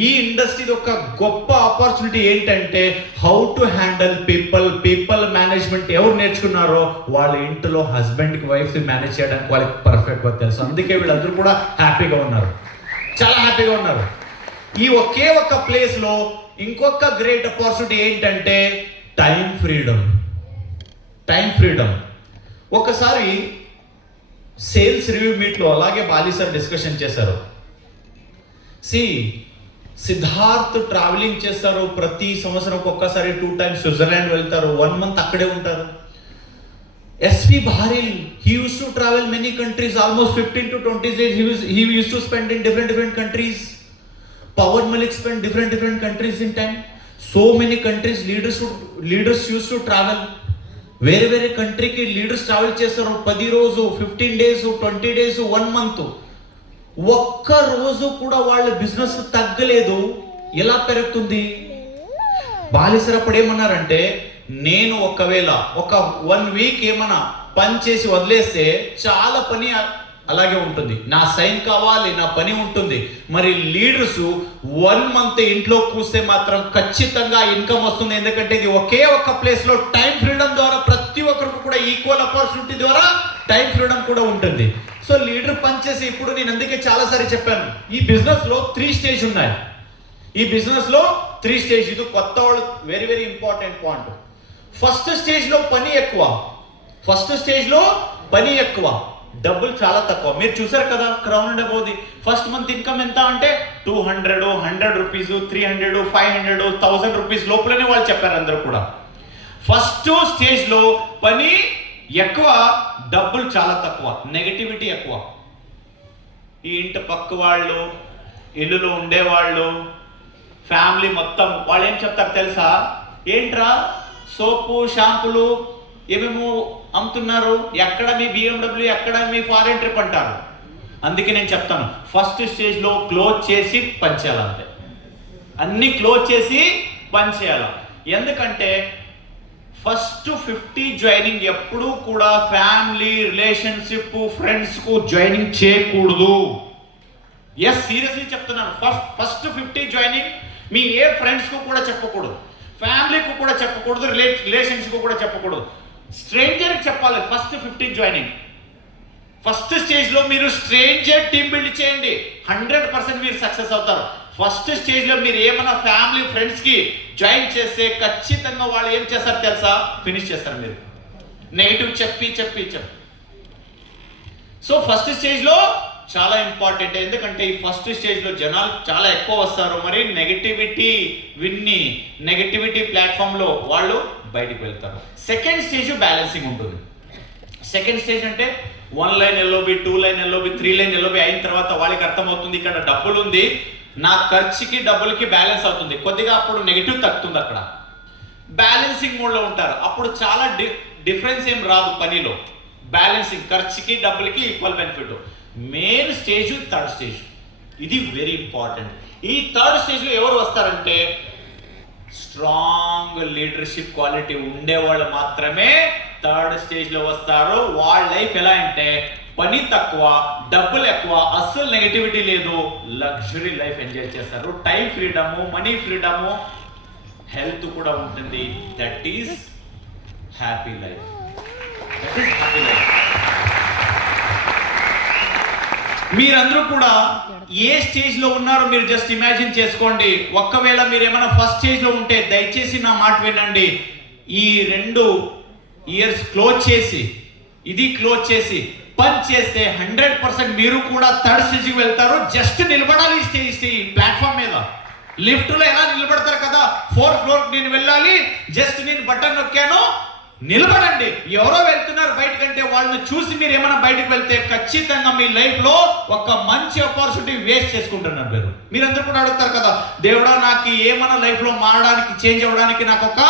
ఈ ఇండస్ట్రీ ఒక గొప్ప ఆపర్చునిటీ ఏంటంటే how to handle people management ఎవరు నేర్చుకున్నారో వాళ్ళ ఇంట్లో హస్బెండ్కి వైఫ్ని మేనేజ్ చేయడానికి వాళ్ళకి పర్ఫెక్ట్గా తెలుసు. అందుకే వీళ్ళందరూ కూడా హ్యాపీగా ఉన్నారు, చాలా హ్యాపీగా ఉన్నారు. ఈ ఒకే ఒక్క ప్లేస్లో ఇంకొక గ్రేట్ ఆపర్చునిటీ ఏంటంటే టైం ఫ్రీడమ్. ఒకసారి సేల్స్ రివ్యూ మీట్లో అలాగే బాలి సార్ డిస్కషన్ చేశారు. సిద్ధార్థ్ ట్రావెలింగ్ చేస్తారు, ప్రతి సంవత్సరం ఒక్కసారి 2 times స్విట్జర్లాండ్ వెళ్తారు, 1 month అక్కడే ఉంటారు. ఎస్వి బారిల్, he used to travel many countries, almost 15 to 20 days he used to spend in different countries. Pawad Malik spent different countries in time. So many countries leaders used to travel. వేరే కంట్రీకి leaders travel చేస్తారు, 10 రోజు, 15 days, 20 days, 1 month. ఒక్క రోజు కూడా వాళ్ళ business తగ్గలేదు. ఎలా పెరుగుతుంది? బాలిసర్ అప్పుడు ఏమన్నారంటే, నేను ఒకవేళ ఒక 1 week ఏమన్నా పని చేసి వదిలేస్తే చాలా పని అలాగే ఉంటుంది, నా సైన్ కావాలి, నా పని ఉంటుంది. మరి లీడర్స్ 1 month ఇంట్లో కూస్తే మాత్రం ఖచ్చితంగా ఇన్కమ్ వస్తుంది. ఎందుకంటే ఇది ఒకే ఒక్క ప్లేస్ లో టైం ఫ్రీడమ్ ద్వారా ప్రతి ఒక్కరికి కూడా ఈక్వల్ ఆపర్చునిటీ ద్వారా టైం ఫ్రీడమ్ కూడా ఉంటుంది. సో లీడర్ పనిచేసి, ఇప్పుడు నేను అందుకే చాలాసారి చెప్పాను, ఈ బిజినెస్ లో 3 స్టేజ్ ఉన్నాయి. ఇది కొత్త వాళ్ళు very important point. First stage లో పని ఎక్కువ, డబ్బులు చాలా తక్కువ. మీరు చూసారు కదా క్రౌన్ అండ్ అబౌది ఫస్ట్ మంత్ ఇన్కమ్ ఎంత అంటే 200, 100 రూపీస్, 300, 500, 1000 రూపీస్ లోపలనే వాళ్ళు చెప్పారు అందరూ కూడా. ఫస్ట్ స్టేజ్ లో పని ఎక్కువ, డబ్బులు చాలా తక్కువ, నెగటివిటీ ఎక్కువ. ఈ ఇంటి పక్క వాళ్ళు, ఇల్లులో ఉండేవాళ్ళు, ఫ్యామిలీ మొత్తం వాళ్ళు ఏం చెప్తారు తెలుసా? ఏంట్రా సోపు, షాంపులు ఏమేమో అమ్ముతున్నారు, ఎక్కడ మీ BMW, ఎక్కడ మీ ఫారెన్ ట్రిప్ అంటారు. అందుకే నేను చెప్తాను, ఫస్ట్ స్టేజ్లో క్లోజ్ చేసి పనిచేయాలి. అంతే, అన్ని క్లోజ్ చేసి పనిచేయాలి. ఎందుకంటే ఫస్ట్ 50 జాయినింగ్ ఎప్పుడూ కూడా ఫ్యామిలీ, రిలేషన్షిప్, ఫ్రెండ్స్కు జాయినింగ్ చేయకూడదు. సీరియస్లీ చెప్తున్నాను. ఫస్ట్ 50 జాయినింగ్ మీ ఏ ఫ్రెండ్స్కు కూడా చెప్పకూడదు, ఫ్యామిలీకి కూడా చెప్పకూడదు, రిలేషన్షిప్ కూడా చెప్పకూడదు, స్ట్రేంజర్కి చెప్పాలి. ఫస్ట్ 50 జాయినింగ్ ఫస్ట్ స్టేజ్లో మీరు స్ట్రేంజర్ టీమ్ బిల్డ్ చేయండి, 100% మీరు సక్సెస్ అవుతారు. ఫస్ట్ స్టేజ్లో మీరు ఏమన్నా ఫ్యామిలీ, ఫ్రెండ్స్కి జాయిన్ చేస్తే ఖచ్చితంగా వాళ్ళు ఏం చేస్తారు తెలుసా? ఫినిష్ చేస్తారు. మీరు నెగిటివ్ చెప్పి. సో ఫస్ట్ స్టేజ్లో చాలా ఇంపార్టెంట్. ఎందుకంటే ఈ ఫస్ట్ స్టేజ్లో జనాలు చాలా ఎక్కువ వస్తారు. మరి నెగటివిటీ ప్లాట్ఫామ్లో వాళ్ళు బయటికి వెళ్తారు. సెకండ్ స్టేజ్ బ్యాలెన్సింగ్ ఉంటుంది. సెకండ్ స్టేజ్ అంటే 1 line LOB, 2 line LOB, 3 line LOB అయిన తర్వాత వాళ్ళకి అర్థమవుతుంది ఇక్కడ డబ్బులు ఉంది, నా ఖర్చుకి డబ్బులకి బ్యాలెన్స్ అవుతుంది, కొద్దిగా అప్పుడు నెగిటివ్ తగ్గుతుంది. అక్కడ బ్యాలెన్సింగ్ మోడ్లో ఉంటారు. అప్పుడు చాలా డిఫరెన్స్ ఏం రాదు పనిలో. బ్యాలెన్సింగ్, ఖర్చుకి డబ్బులకి equal benefit. Main stage third stage, ఇది వెరీ ఇంపార్టెంట్. ఈ థర్డ్ స్టేజ్లో ఎవరు వస్తారంటే స్ట్రాంగ్ లీడర్షిప్ క్వాలిటీ ఉండేవాళ్ళు మాత్రమే థర్డ్ స్టేజ్లో వస్తారు. వాళ్ళ లైఫ్ ఎలా అంటే పని తక్కువ, డబ్బులు ఎక్కువ, అస్సలు నెగటివిటీ లేదు, లగ్జరీ లైఫ్ ఎంజాయ్ చేస్తారు. Time freedom, money freedom, health కూడా ఉంటుంది. That is happy life. మీరందరూ కూడా ఏ స్టేజ్ లో ఉన్నారో మీరు జస్ట్ ఇమాజిన్ చేసుకోండి. ఒక్కవేళ మీరు ఏమైనా ఫస్ట్ స్టేజ్ లో ఉంటే దయచేసి నా మాట వినండి. ఈ 2 years క్లోజ్ చేసి పని చేస్తే 100% మీరు కూడా థర్డ్ స్టేజ్కి వెళ్తారు. జస్ట్ నిలబడాలి ఈ ప్లాట్ఫామ్ మీద. లిఫ్ట్లో ఎలా నిలబడతారు కదా, 4th floor నేను వెళ్ళాలి, జస్ట్ నేను బటన్ నొక్కాను, నిలబడండి. ఎవరో వెళ్తున్నారు బయటకంటే వాళ్ళని చూసి మీరు ఏమైనా బయటకు వెళ్తే ఖచ్చితంగా మీ లైఫ్ లో ఒక మంచి ఆపర్చునిటీ వేస్ట్ చేసుకుంటున్నారు. మీరందరూ కూడా అడుగుతారు కదా, దేవుడా నాకు ఏమైనా లైఫ్ లో మారడానికి, చేంజ్ అవ్వడానికి నాకు ఒక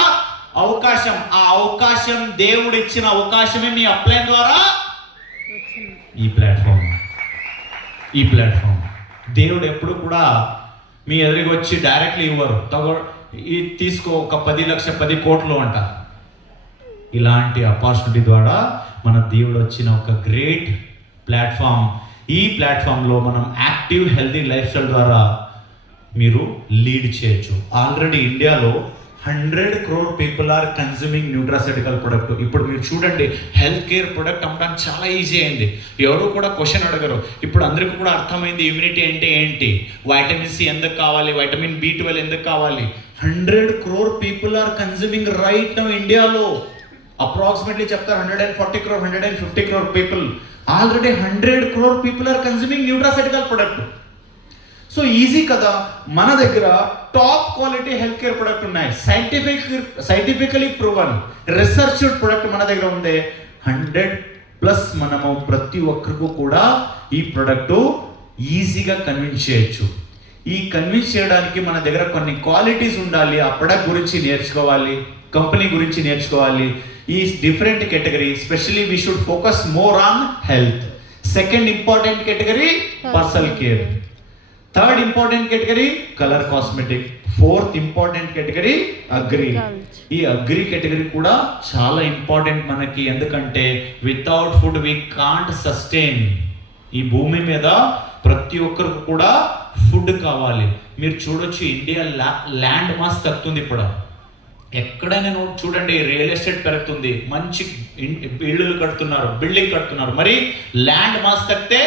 అవకాశం. ఆ అవకాశం దేవుడు ఇచ్చిన అవకాశమే మీ అప్లైన్ ద్వారా ఈ ప్లాట్ఫామ్ దేవుడు ఎప్పుడు కూడా మీ ఎదురుగా వచ్చి డైరెక్ట్లీ ఇవ్వరు. తీసుకో ఒక 10 లక్షలు 10 కోట్లు అంట. ఇలాంటి ఆపర్చునిటీ ద్వారా మన దేవుడు వచ్చిన ఒక గ్రేట్ ప్లాట్ఫామ్. ఈ ప్లాట్ఫామ్లో మనం యాక్టివ్ హెల్తీ లైఫ్ స్టైల్ ద్వారా మీరు లీడ్ చేయొచ్చు. ఆల్రెడీ ఇండియాలో 100 crore people are consuming nutraceutical product. ఇప్పుడు మీరు చూడండి, హెల్త్ కేర్ ప్రొడక్ట్ అమ్మడానికి చాలా ఈజీ అయింది. ఎవరు కూడా క్వశ్చన్ అడగరు. ఇప్పుడు అందరికీ కూడా అర్థమైంది ఇమ్యూనిటీ అంటే ఏంటి, వైటమిన్ సి ఎందుకు కావాలి, వైటమిన్ B12 ఎందుకు కావాలి. 100 crore people are consuming right now ఇండియాలో. అప్రాక్సిమేట్లీ చెప్తారు 140 crore 150 crore people. Already 100 crore people are consuming nutraceutical product. So easy కదా. మన దగ్గర top quality health care product ఉన్నాయి. సైంటిఫికలీ ప్రూవన్ రీసెర్చ్డ్ ప్రొడక్ట్ మన దగ్గర ఉంది. 100+ మనము ప్రతి ఒక్కరికి కూడా ఈ ప్రొడక్ట్ ఈజీగా కన్విన్స్ చేయొచ్చు. ఈ కన్విన్స్ చేయడానికి మన దగ్గర కొన్ని క్వాలిటీస్ ఉండాలి. ఆ ప్రొడక్ట్ గురించి నేర్చుకోవాలి, కంపెనీ గురించి నేర్చుకోవాలి. ఈ different category, specially we should focus more on health. Second important category personal care. Third important category colour cosmetic. Fourth important category agri. ఈ అగ్రి కేటగిరీ కూడా చాలా ఇంపార్టెంట్ మనకి. ఎందుకంటే without food we can't sustain. ఈ భూమి మీద ప్రతి ఒక్కరికి కూడా ఫుడ్ కావాలి. మీరు చూడొచ్చు, ఇండియా ల్యాండ్ మాస్ తగ్గుతుంది. ఇప్పుడు ఎక్కడైనా చూడండి, రియల్ ఎస్టేట్ పెరుగుతుంది, మంచి ఇళ్ళు కడుతున్నారు, బిల్డింగ్ కడుతున్నారు. మరి ల్యాండ్ మాస్ తగ్గితే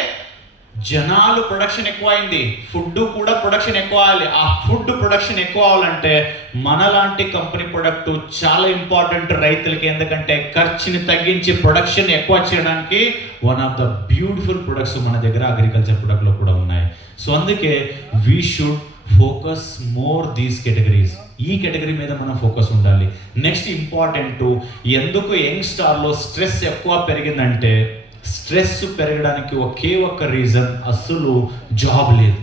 జనాలు ప్రొడక్షన్ ఎక్కువ అయింది, ఫుడ్ కూడా ప్రొడక్షన్ ఎక్కువ అవ్వాలి. ఆ ఫుడ్ ప్రొడక్షన్ ఎక్కువ అవ్వాలంటే మనలాంటి కంపెనీ ప్రొడక్ట్ చాలా ఇంపార్టెంట్ రైతులకి. ఎందుకంటే ఖర్చుని తగ్గించి ప్రొడక్షన్ ఎక్కువ చేయడానికి one of the beautiful products మన దగ్గర అగ్రికల్చర్ ప్రొడక్ట్లో కూడా ఉన్నాయి. సో అందుకే we should focus more these categories. ఈ కేటగిరీ మీద మనం ఫోకస్ ఉండాలి. నెక్స్ట్ ఇంపార్టెంట్, ఎందుకు యంగ్ స్టార్లో స్ట్రెస్ ఎక్కువ పెరిగిందంటే, స్ట్రెస్ పెరగడానికి ఒకే ఒక్క రీజన్, అస్సలు జాబ్ లేదు.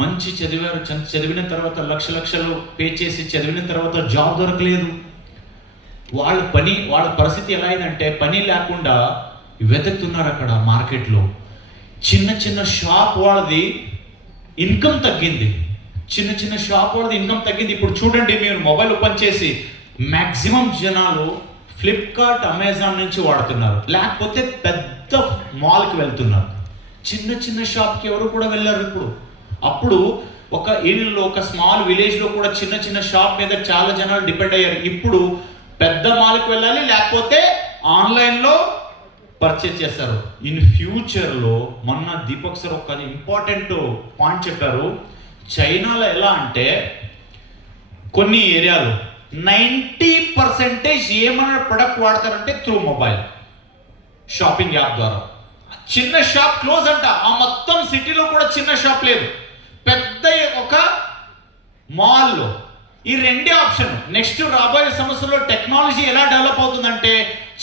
మంచి చదివారు, చదివిన తర్వాత లక్షలు పే చేసి చదివిన తర్వాత జాబ్ దొరకలేదు. వాళ్ళ పరిస్థితి ఎలా అయిందంటే, పని లేకుండా వెతుకుతున్నారు అక్కడ మార్కెట్లో. చిన్న షాప్ వాళ్ళది ఇన్కమ్ తగ్గింది. చిన్న షాప్ వాళ్ళది ఇన్కమ్ తగ్గింది. ఇప్పుడు చూడండి, మీరు మొబైల్ ఓపెన్ చేసి మ్యాక్సిమం జనాలు ఫ్లిప్కార్ట్, అమెజాన్ నుంచి వాడుతున్నారు, లేకపోతే పెద్ద మాల్కి వెళ్తున్నారు. చిన్న షాప్కి ఎవరు కూడా వెళ్ళారు ఇప్పుడు. అప్పుడు ఒక ఇల్లు, ఒక స్మాల్ విలేజ్లో కూడా చిన్న షాప్ మీద చాలా జనాలు డిపెండ్ అయ్యారు. ఇప్పుడు పెద్ద మాల్కి వెళ్ళాలి, లేకపోతే ఆన్లైన్లో పర్చేజ్ చేస్తారు. ఇన్ ఫ్యూచర్లో మొన్న దీపక్ సార్ ఒక ఇంపార్టెంట్ పాయింట్ చెప్పారు. చైనాలో ఎలా అంటే కొన్ని ఏరియాలో 90% ఏమైనా ప్రొడక్ట్ వాడతారంటే త్రూ మొబైల్ షాపింగ్ యాప్ ద్వారా. చిన్న షాప్ క్లోజ్ అంట. ఆ మొత్తం సిటీలో కూడా చిన్న షాప్ లేదు, పెద్ద ఒక మాల్లో. ఈ రెండే ఆప్షన్. నెక్స్ట్ రాబోయే సంవత్సరంలో టెక్నాలజీ ఎలా డెవలప్ అవుతుందంటే,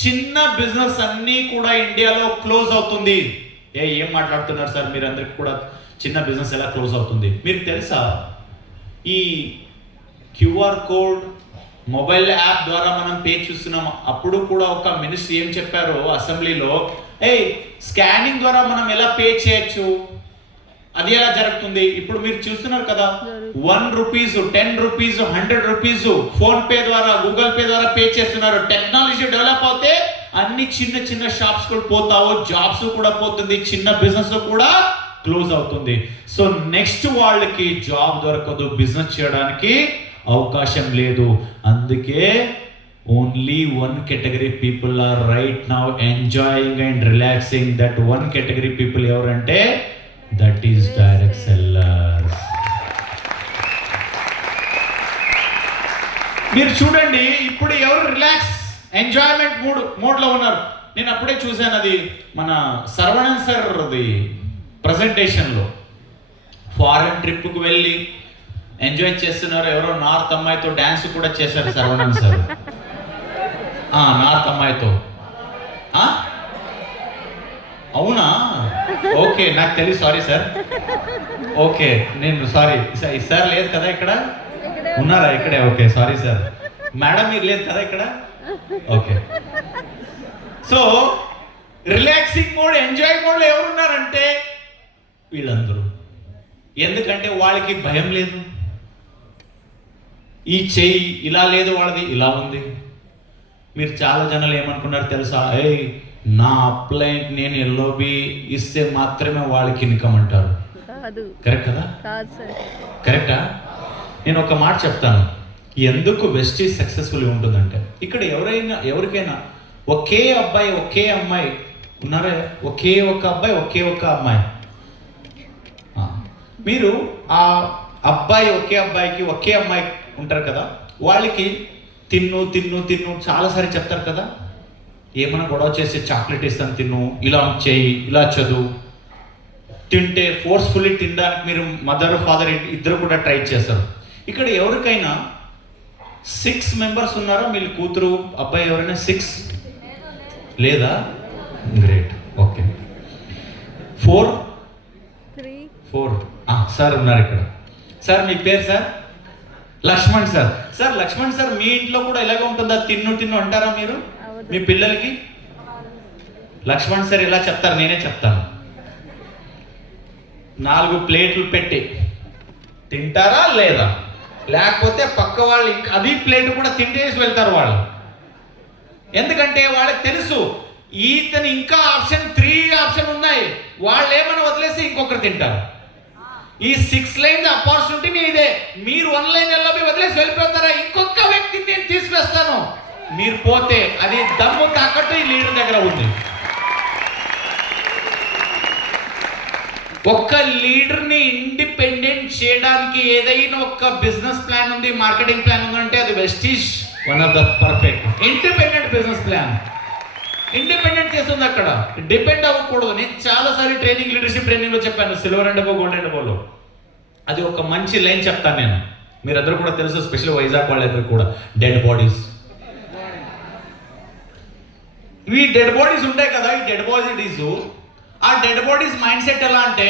చిన్న బిజినెస్ అన్నీ కూడా ఇండియాలో క్లోజ్ అవుతుంది. ఏం మాట్లాడుతున్నారు సార్ మీరు? అందరికి కూడా చిన్న బిజినెస్ ఎలా క్లోజ్ అవుతుంది? మీకు తెలుసా, ఈ క్యూఆర్ కోడ్ మొబైల్ యాప్ ద్వారా మనం పే చూస్తున్నాం. అప్పుడు కూడా ఒక మినిస్టర్ ఏం చెప్పారో అసెంబ్లీలో, స్కానింగ్ ద్వారా మనం ఎలా పే చేయొచ్చు, అది ఎలా జరుగుతుంది? ఇప్పుడు మీరు చూస్తున్నారు కదా, 1 rupees, 10 rupees, 100 rupees phone pay ద్వారా, గూగుల్ పే ద్వారా పే చేస్తున్నారు. టెక్నాలజీ డెవలప్ అవుతే అన్ని చిన్న షాప్స్ కూడా పోతావు, జాబ్స్ కూడా పోతుంది, చిన్న బిజినెస్ కూడా క్లోజ్ అవుతుంది. సో నెక్స్ట్ వాళ్ళకి జాబ్ దొరకదు, బిజినెస్ చేయడానికి అవకాశం లేదు. అందుకే only 1 category people are right now enjoying and relaxing. That 1 category people ఎవరంటే, దట్ ఈస్ డైరెక్ట్ సెల్లర్స్. మీరు చూడండి, ఇప్పుడు ఎవరు రిలాక్స్ ఎంజాయ్మెంట్ మోడ్లో ఉన్నారు. నేను అప్పుడే చూశాను, అది మన శరవణన్ సార్ది ప్రజెంటేషన్లో. ఫారెన్ ట్రిప్కు వెళ్ళి ఎంజాయ్ చేస్తున్నారు. ఎవరో నార్త్ అమ్మాయితో డ్యాన్స్ కూడా చేశారు శరవణన్ సార్. నార్త్ అమ్మాయితో. అవునా? ఓకే, నాకు తెలియదు, సారీ సార్. ఓకే, నేను సారీ సార్. లేదు కదా ఇక్కడ? ఉన్నారా ఇక్కడే? Okay, sorry sir. మేడం మీరు లేదు కదా ఇక్కడ? Okay. So relaxing mode, enjoy మోడ్లో ఎవరున్నారంటే వీళ్ళందరూ. ఎందుకంటే వాళ్ళకి భయం లేదు. ఈ చెయ్యి ఇలా లేదు, వాళ్ళది ఇలా ఉంది. మీరు చాలా జనాలు ఏమనుకున్నారు తెలుసా? నా అప్లైంట్ నేను ఎల్ఓబి ఇస్తే మాత్రమే వాళ్ళకి ఇన్కమ్ అంటారు. కరెక్ట్ కదా? కరెక్టా? నేను ఒక మాట చెప్తాను, ఎందుకు వెస్టీజ్ సక్సెస్ఫుల్ ఉంటుందంటే ఇక్కడ ఎవరికైనా ఒకే అబ్బాయి ఒకే అమ్మాయి ఉన్నారా? ఒకే ఒక అబ్బాయి ఒకే ఒక అమ్మాయి. మీరు ఆ అబ్బాయి ఒకే అబ్బాయికి ఒకే అమ్మాయి ఉంటారు కదా, వాళ్ళకి తిన్ను తిన్ను తిన్ను చాలాసారి చెప్తారు కదా. ఏమైనా గొడవ చేసి చాక్లెట్ ఇస్తాను తిన్ను, ఇలా చేయి, ఇలా చదువు. తింటే ఫోర్స్ఫుల్లీ తినడానికి మీరు మదర్ ఫాదర్ ఇద్దరు కూడా ట్రై చేస్తారు. ఇక్కడ ఎవరికైనా 6 మెంబర్స్ ఉన్నారా? మీరు కూతురు అబ్బాయి ఎవరైనా 6 లేదా? గ్రేట్. ఓకే, 4 సార్ ఉన్నారు ఇక్కడ. సార్ మీ పేరు sir? Lakshman sir. Sir Lakshman sir, మీ ఇంట్లో కూడా ఇలాగే ఉంటుందా? తిన్ను తిన్ను అంటారా మీరు మీ పిల్లలకి? లక్ష్మణ్ సార్ ఇలా చెప్తారు, నేనే చెప్తాను. 4 ప్లేట్లు పెట్టి తింటారా లేదా? లేకపోతే పక్క వాళ్ళు ఇంకా అది ప్లేట్ కూడా తింటేసి వెళ్తారు వాళ్ళు. ఎందుకంటే వాళ్ళకి తెలుసు ఈతని ఇంకా ఆప్షన్ 3 ఉన్నాయి, వాళ్ళు ఏమైనా వదిలేసి ఇంకొకరు తింటారు. ఈ 6 లైన్ ఆపర్చునిటీ మీదే. మీరు 1 లైన్ ఎల్లోబి వదిలేసి వెళ్ళిపోతారా? ఇంకొక వ్యక్తిని నేను తీసుకొస్తాను, మీరు పోతే అది దమ్ము తాకట్టు ఈ లీడర్ దగ్గర ఉంది. ఒక్క లీడర్ని ఇండిపెండెంట్ చేయడానికి ఏదైనా ఒక బిజినెస్ ప్లాన్ ఉంది, మార్కెటింగ్ ప్లాన్ ఉందంటే అది Vestige one of the perfect independent business plan. Independent చేస్తుంది, అక్కడ డిపెండ్ అవ్వకూడదు. నేను చాలాసారి ట్రైనింగ్, లీడర్షిప్ ట్రైనింగ్లో చెప్పాను, silver and above, gold and అబోవ్లో. అది ఒక మంచి లైన్ చెప్తాను నేను, మీరందరూ కూడా తెలుసు, స్పెషల్ వైజాగ్ వాళ్ళందరూ కూడా. డెడ్ బాడీస్, ఈ డెడ్ బాడీస్ ఉంటాయి కదా, ఈ డెడ్ బాడీస్, ఆ డెడ్ బాడీస్ మైండ్ సెట్ ఎలా అంటే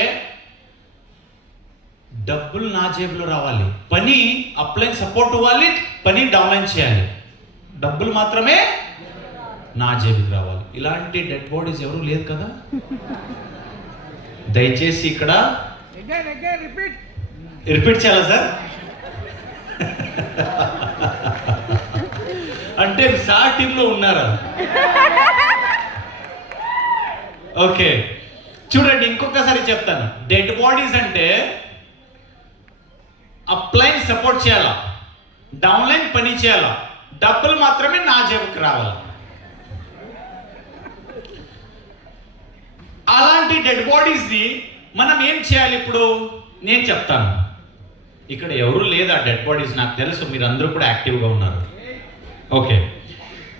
డబ్బులు నా జేబులో రావాలి, పని అప్లైన్ సపోర్ట్ ఇవ్వాలి, పని డౌన్లైన్ చేయాలి, డబ్బులు మాత్రమే నా జేబుకి రావాలి. ఇలాంటి డెడ్ బాడీస్ ఎవరు లేదు కదా. దయచేసి ఇక్కడ రిపీట్ చేయాలా సార్? అంటే సార్ టీంలో ఉన్నారా? ఓకే, చూడండి ఇంకొకసారి చెప్తాను. డెడ్ బాడీస్ అంటే అప్లైన్ సపోర్ట్ చేయాలా, డౌన్లైన్ పని చేయాలా, డబ్బులు మాత్రమే నా జేబుకి రావాలి. అలాంటి డెడ్ బాడీస్ని మనం ఏం చేయాలి? ఇప్పుడు నేను చెప్తాను. ఇక్కడ ఎవరు లేదా డెడ్ బాడీస్, నాకు తెలుసు మీరు అందరూ కూడా యాక్టివ్గా ఉన్నారు. ఓకే,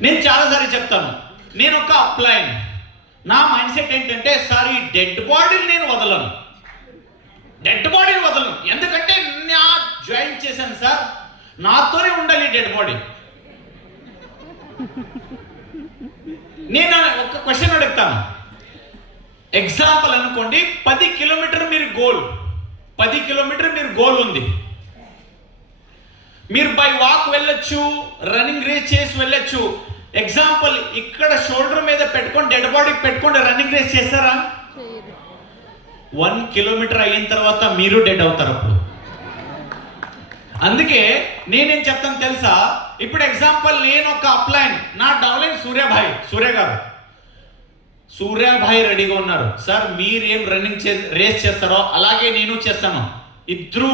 నేను చాలాసారి చెప్తాను, నేను ఒక అప్లైన్, నా మైండ్ సెట్ ఏంటంటే సార్ ఈ డెడ్ బాడీని నేను వదలను, డెడ్ బాడీని వదలను. ఎందుకంటే నా జాయిన్ చేశాను సార్, నాతోనే ఉండాలి డెడ్ బాడీ. నేను ఒక క్వశ్చన్ అడుగుతాను. ఎగ్జాంపుల్ అనుకోండి, 10 కిలోమీటర్ మీరు గోల్, 10 కిలోమీటర్ మీరు గోల్ ఉంది. మీరు బై వాక్ వెళ్ళొచ్చు, రన్నింగ్ రేస్ చేసి వెళ్ళొచ్చు. ఎగ్జాంపుల్ ఇక్కడ షోల్డర్ మీద పెట్టుకొని డెడ్ బాడీకి పెట్టుకొని రన్నింగ్ రేస్ చేస్తారా? 1 కిలోమీటర్ అయిన తర్వాత మీరు డెడ్ అవుతారు అప్పుడు. అందుకే నేనేం చెప్తాను తెలుసా? ఇప్పుడు ఎగ్జాంపుల్ నేను ఒక అప్లైన్, నా డౌన్లైన్ సూర్య గారు. సూర్యాభాయ్ రెడీగా ఉన్నారు. సార్ మీరేం రన్నింగ్ రేస్ చేస్తారో అలాగే నేను చేస్తాను, ఇద్దరు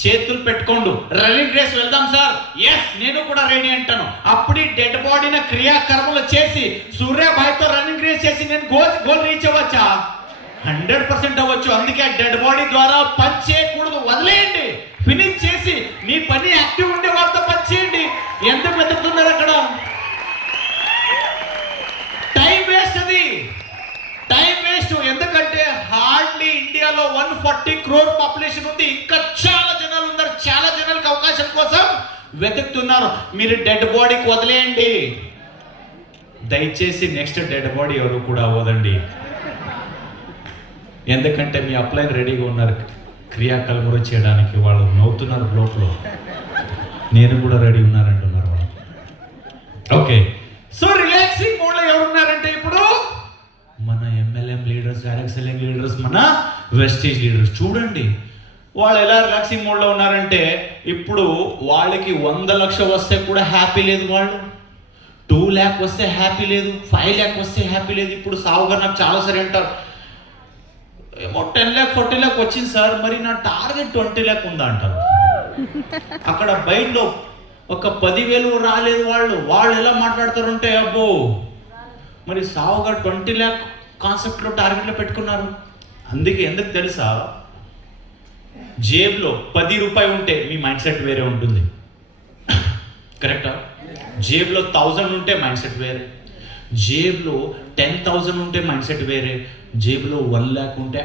చేతులు పెట్టుకోండు, రన్నింగ్ రేస్ వెళ్దాం సార్. ఎస్, నేను కూడా రెడీ అంటాను. అప్పుడు డెడ్ బాడీని క్రియాకర్మలు చేసి సూర్యాభాయ్తో రన్నింగ్ రేస్ చేసి నేను గోల్ రీచ్ అవ్వచ్చా? 100% అవ్వచ్చు. అందుకే డెడ్ బాడీ ద్వారా పని చేయకూడదు, వదిలేయండి, ఫినిష్ చేసి మీ పని యాక్టివ్ ఉండే వాళ్ళతో పని చేయండి. ఎందుకు వెతుకుతున్నారు అక్కడ? టైం వేస్ట్, అది టైం వేస్ట్. ఎందుకంటే హార్డ్లీ ఇండియాలో 140 crore పాపులేషన్ ఉంది, ఇంకా చాలా జనాలు ఉన్నారు, చాలా జనాలకు అవకాశం కోసం వెతుకుతున్నారు. మీరు డెడ్ బాడీకి వదిలేయండి, దయచేసి నెక్స్ట్ డెడ్ బాడీ ఎవరు కూడా అవ్వదండి. ఎందుకంటే మీ అప్లైన్ రెడీగా ఉన్నారు క్రియాకల్ములు చేయడానికి. వాళ్ళు నవ్వుతున్నారు లోపల, నేను కూడా రెడీ ఉన్నారంటున్నారు వాళ్ళు. ఓకే, సో రిలాక్సింగ్ మోడ్లో ఎవరున్నారంటే ఇప్పుడు మన ఎంఎల్ఎం లీడర్స్, ఎక్సెలింగ్ లీడర్స్, మన వెస్టేజ్ లీడర్స్. చూడండి వాళ్ళు ఎలా రిలాక్సింగ్ మోడ్లో ఉన్నారంటే ఇప్పుడు వాళ్ళకి 100 లక్షలు వస్తే కూడా హ్యాపీ లేదు, వాళ్ళు 2 lakh వస్తే హ్యాపీ లేదు, 5 lakh వస్తే హ్యాపీ లేదు. ఇప్పుడు సావుగా నాకు చాలా సరే అంటారు, ఏమో 10 lakh 40 lakh వచ్చింది సార్, మరి నా టార్గెట్ 20 lakh ఉందా అంటారు. అక్కడ బయటలో ఒక 10,000 రాలేదు. వాళ్ళు ఎలా మాట్లాడతారంటే అబ్బో మరి సావుగా 20 lakh కాన్సెప్ట్లో టార్గెట్లో పెట్టుకున్నారు. అందుకే ఎందుకు తెలుసా, జేబులో 10 రూపాయలు ఉంటే మీ మైండ్ సెట్ వేరే ఉంటుంది, కరెక్టా? జేబులో 1000 ఉంటే మైండ్ సెట్ వేరే, జేబులో 10,000 ఉంటే మైండ్ సెట్ వేరే, జేబులో 1 lakh ఉంటే